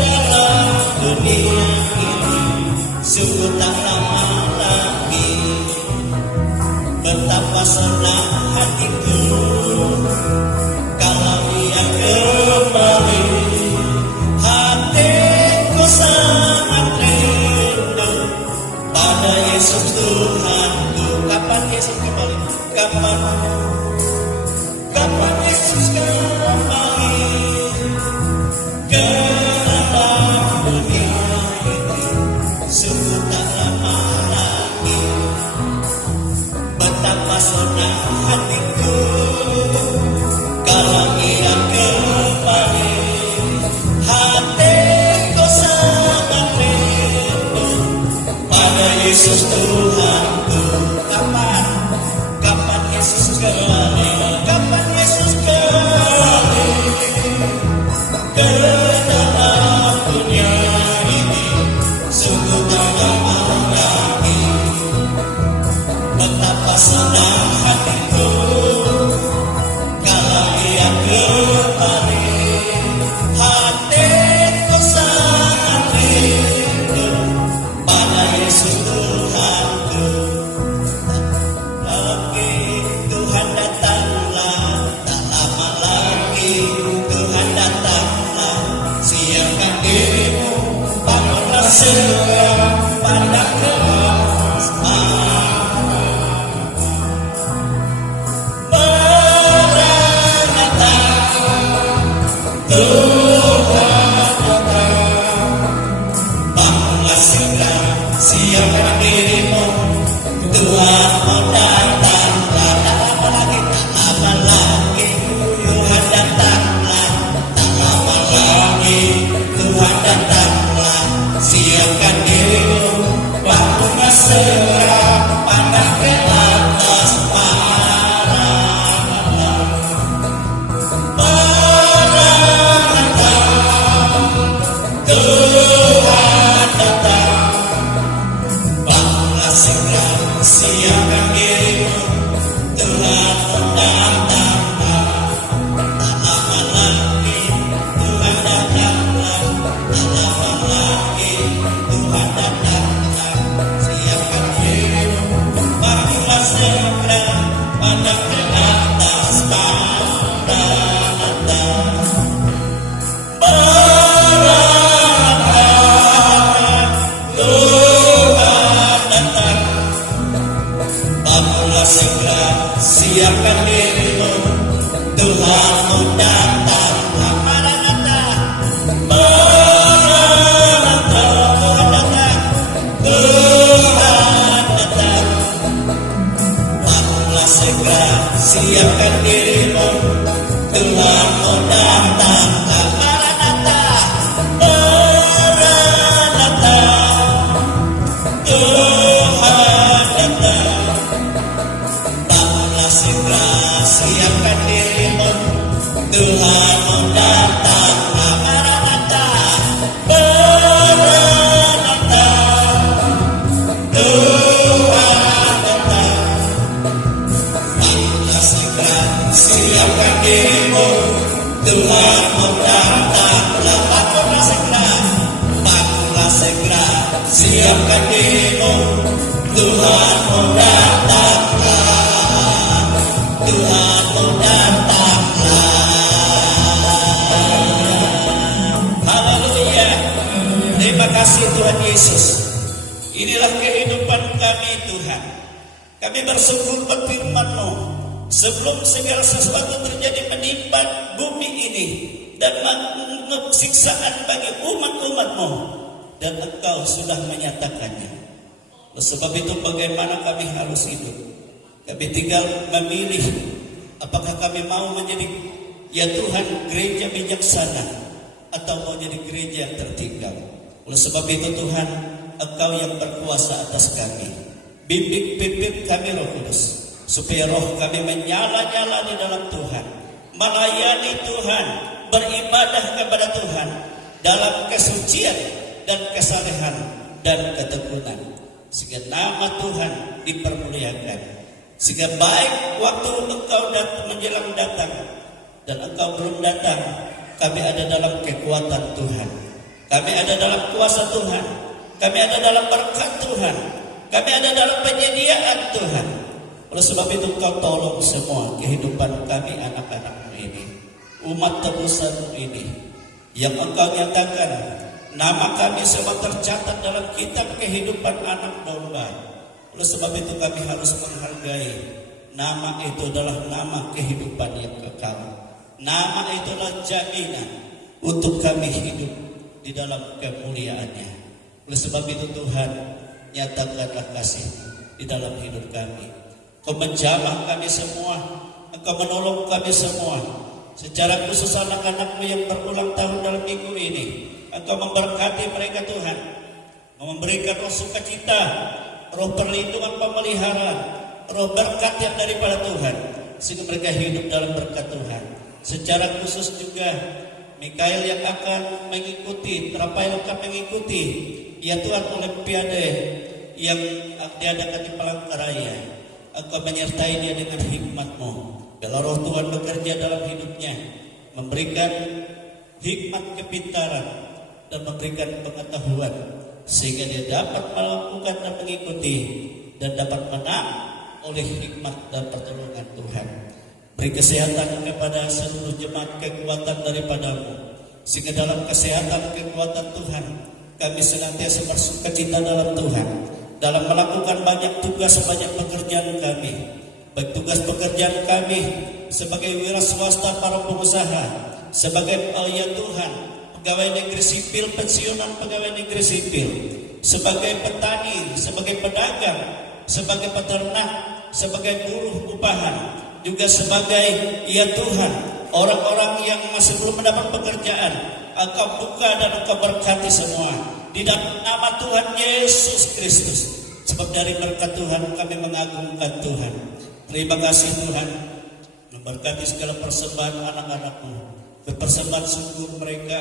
dalam dunia ini? Sungguh tak lama lagi. Betapa senang hatiku kalau Dia kembali. Hatiku sangat rindu pada Yesus Tuhanku. Kapan Yesus kembali? Kapan Yesus kembali ke dalam dunia ini? Sungguh tak lama lagi. Betapa senang hatiku kalau Dia kembali. Hatiku sangat rindu pada Yesus Tuhanku. Kapan Yesus kembali? Kapan Yesus kembali ke dalam dunia ini? Sungguh tak lama lagi. Betapa senang hatiku kalau Dia kembali. Hatiku sangat rindu pada Yesus Tuhanku. Tuhan datanglah, tak lama lagi. Tuhan datanglah, siapkan dirimu, bangunlah segera pada Maranatha, Tuhan datanglah Maranatha, Maranatha, Tuhan datang. Makulah segera, siapkan dirimu, Tuhan mau datanglah. Makulah segera, siapkan dirimu, Tuhan mau datanglah. Tuhan mau datanglah. Haleluya. Terima kasih Tuhan Yesus. Inilah kehidupan kami Tuhan. Kami bersyukur buat firman-Mu. Sebelum segala sesuatu terjadi menimpa bumi ini dan siksaan bagi umat-umat-Mu, dan Engkau sudah menyatakannya. Oleh sebab itu bagaimana kami harus hidup? Kami tinggal memilih apakah kami mau menjadi, ya Tuhan, gereja bijaksana atau mau jadi gereja yang tertinggal. Oleh sebab itu Tuhan, Engkau yang berkuasa atas kami. Bimbing pimpin kami Roh Kudus, supaya roh kami menyala-nyala di dalam Tuhan, melayani Tuhan, beribadah kepada Tuhan dalam kesucian dan kesalehan dan ketekunan, sehingga nama Tuhan dipermuliakan. Sehingga baik waktu Engkau menjelang datang dan Engkau belum datang, kami ada dalam kekuatan Tuhan, kami ada dalam kuasa Tuhan, kami ada dalam berkat Tuhan, kami ada dalam penyediaan Tuhan. Oleh sebab itu Engkau tolong semua kehidupan kami anak-anak-Mu ini, umat tebusan-Mu ini, yang Engkau nyatakan nama kami semua tercatat dalam kitab kehidupan anak domba. Oleh sebab itu kami harus menghargai nama itu adalah nama kehidupan yang kekal. Nama itu adalah jaminan untuk kami hidup di dalam kemuliaan-Nya. Oleh sebab itu Tuhan, nyatakanlah kasih di dalam hidup kami. Engkau menjamah kami semua, Engkau menolong kami semua. Secara khusus anak-anak-Mu yang berulang tahun dalam minggu ini, Engkau memberkati mereka Tuhan, memberikan roh sukacita, roh perlindungan pemeliharaan, roh berkat yang daripada Tuhan, sehingga mereka hidup dalam berkat Tuhan. Secara khusus juga Mikael yang akan mengikuti, Rafael akan mengikuti, ya Tuhan, Olimpiade yang diadakan di Palangkaraya. Engkau menyertai dia dengan hikmat-Mu. Bila roh Tuhan bekerja dalam hidupnya, memberikan hikmat kepintaran dan memberikan pengetahuan, sehingga dia dapat melakukan dan mengikuti dan dapat menang oleh hikmat dan pertolongan Tuhan. Beri kesehatan kepada seluruh jemaat, kekuatan daripada-Mu, sehingga dalam kesehatan kekuatan Tuhan kami senantiasa bersukacita dalam Tuhan, dalam melakukan banyak tugas, banyak pekerjaan kami, baik tugas pekerjaan kami sebagai wira swasta, para pengusaha, sebagai ya Tuhan, pegawai negeri sipil, pensiunan pegawai negeri sipil, sebagai petani, sebagai pedagang, sebagai peternak, sebagai buruh upahan, juga sebagai ya Tuhan, orang-orang yang masih belum mendapat pekerjaan. Engkau buka dan Engkau berkati semua di dalam nama Tuhan Yesus Kristus. Sebab dari berkat Tuhan kami mengagungkan Tuhan. Terima kasih Tuhan, memberkati segala persembahan anak-anak-Mu, persembahan syukur mereka,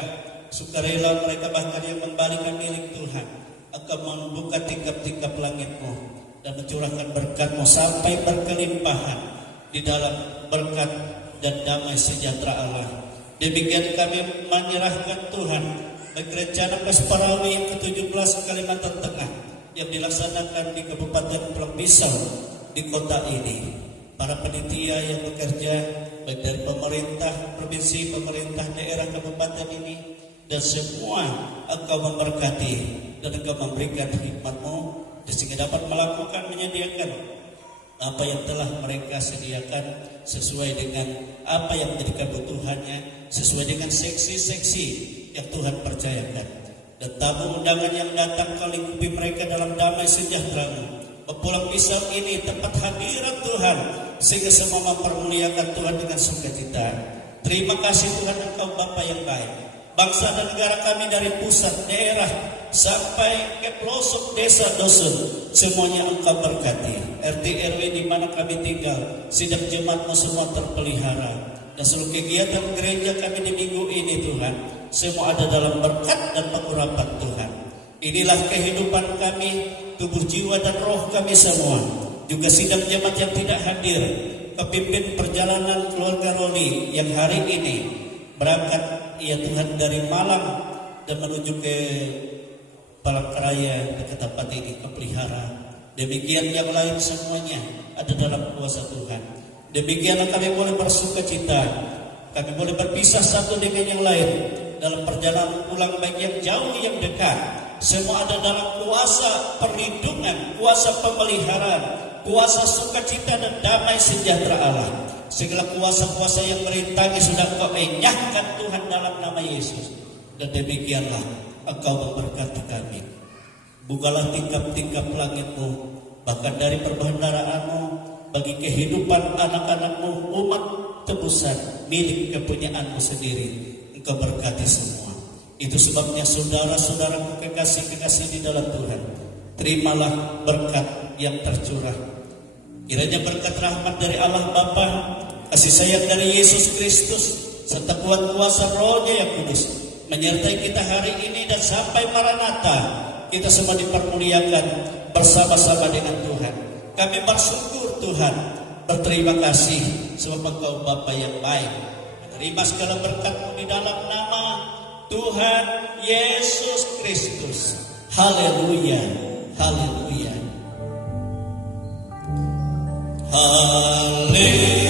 sukarela mereka, bahkan yang membalikan milik Tuhan. Engkau membuka tingkap-tingkap langit-Mu dan mencurahkan berkat-Mu sampai berkelimpahan di dalam berkat dan damai sejahtera Allah. Demikian kami menyerahkan Tuhan bagi rencana Pesparawi yang ke-17 Kalimantan Tengah yang dilaksanakan di Kabupaten Pulang Pisau di kota ini. Para panitia yang bekerja baik dari pemerintah provinsi, pemerintah daerah kabupaten ini, dan semua Engkau memberkati dan Engkau memberikan hikmat-Mu sehingga dapat melakukan, menyediakan apa yang telah mereka sediakan sesuai dengan apa yang menjadi kebutuhannya, sesuai dengan seksi-seksi yang Tuhan percayakan. Dan tamu undangan yang datang Kau lingkupi mereka dalam damai sejahtera-Mu. Pulang Pisau ini tempat hadirat Tuhan, sehingga semua mempermuliakan Tuhan dengan sukacita. Terima kasih Tuhan, Engkau Bapa yang baik. Bangsa dan negara kami dari pusat, daerah, sampai ke pelosok desa dusun, semuanya Engkau berkati. RT RW di mana kami tinggal, sidang jemaat-Mu semua terpelihara dan seluruh kegiatan gereja kami di minggu ini Tuhan, semua ada dalam berkat dan pengurapan Tuhan. Inilah kehidupan kami, tubuh, jiwa, dan roh kami semua. Juga sidang jemaat yang tidak hadir, kepimpin perjalanan keluarga Roni yang hari ini berangkat ya Tuhan dari Malang dan menuju ke Palangkaraya dekat tempat ini, ke pelihara. Demikian yang lain semuanya ada dalam kuasa Tuhan. Demikianlah kami boleh bersuka cita, kami boleh berpisah satu dengan yang lain dalam perjalanan pulang, baik yang jauh yang dekat. Semua ada dalam kuasa perlindungan, kuasa pemeliharaan, kuasa sukacita dan damai sejahtera Allah. Segala kuasa-kuasa yang merintangi sudah Engkau enyahkan Tuhan dalam nama Yesus. Dan demikianlah Engkau memberkati kami. Bukalah tingkap-tingkap langit-Mu, bahkan dari perbendaharaan-Mu, bagi kehidupan anak-anak-Mu, umat tebusan milik kepunyaan-Mu sendiri. Engkau berkati semua. Itu sebabnya saudara-saudaraku kekasih-kekasih di dalam Tuhan, terimalah berkat yang tercurah. Kiranya berkat rahmat dari Allah Bapa, kasih sayang dari Yesus Kristus, serta kuat kuasa Roh-Nya yang kudus menyertai kita hari ini dan sampai Maranatha kita semua dipermuliakan bersama-sama dengan Tuhan. Kami bersyukur Tuhan, berterima kasih sebab Engkau Bapa yang baik. Terima segala berkat-Mu di dalam nama Tuhan Yesus Kristus. Haleluya, haleluya, haleluya.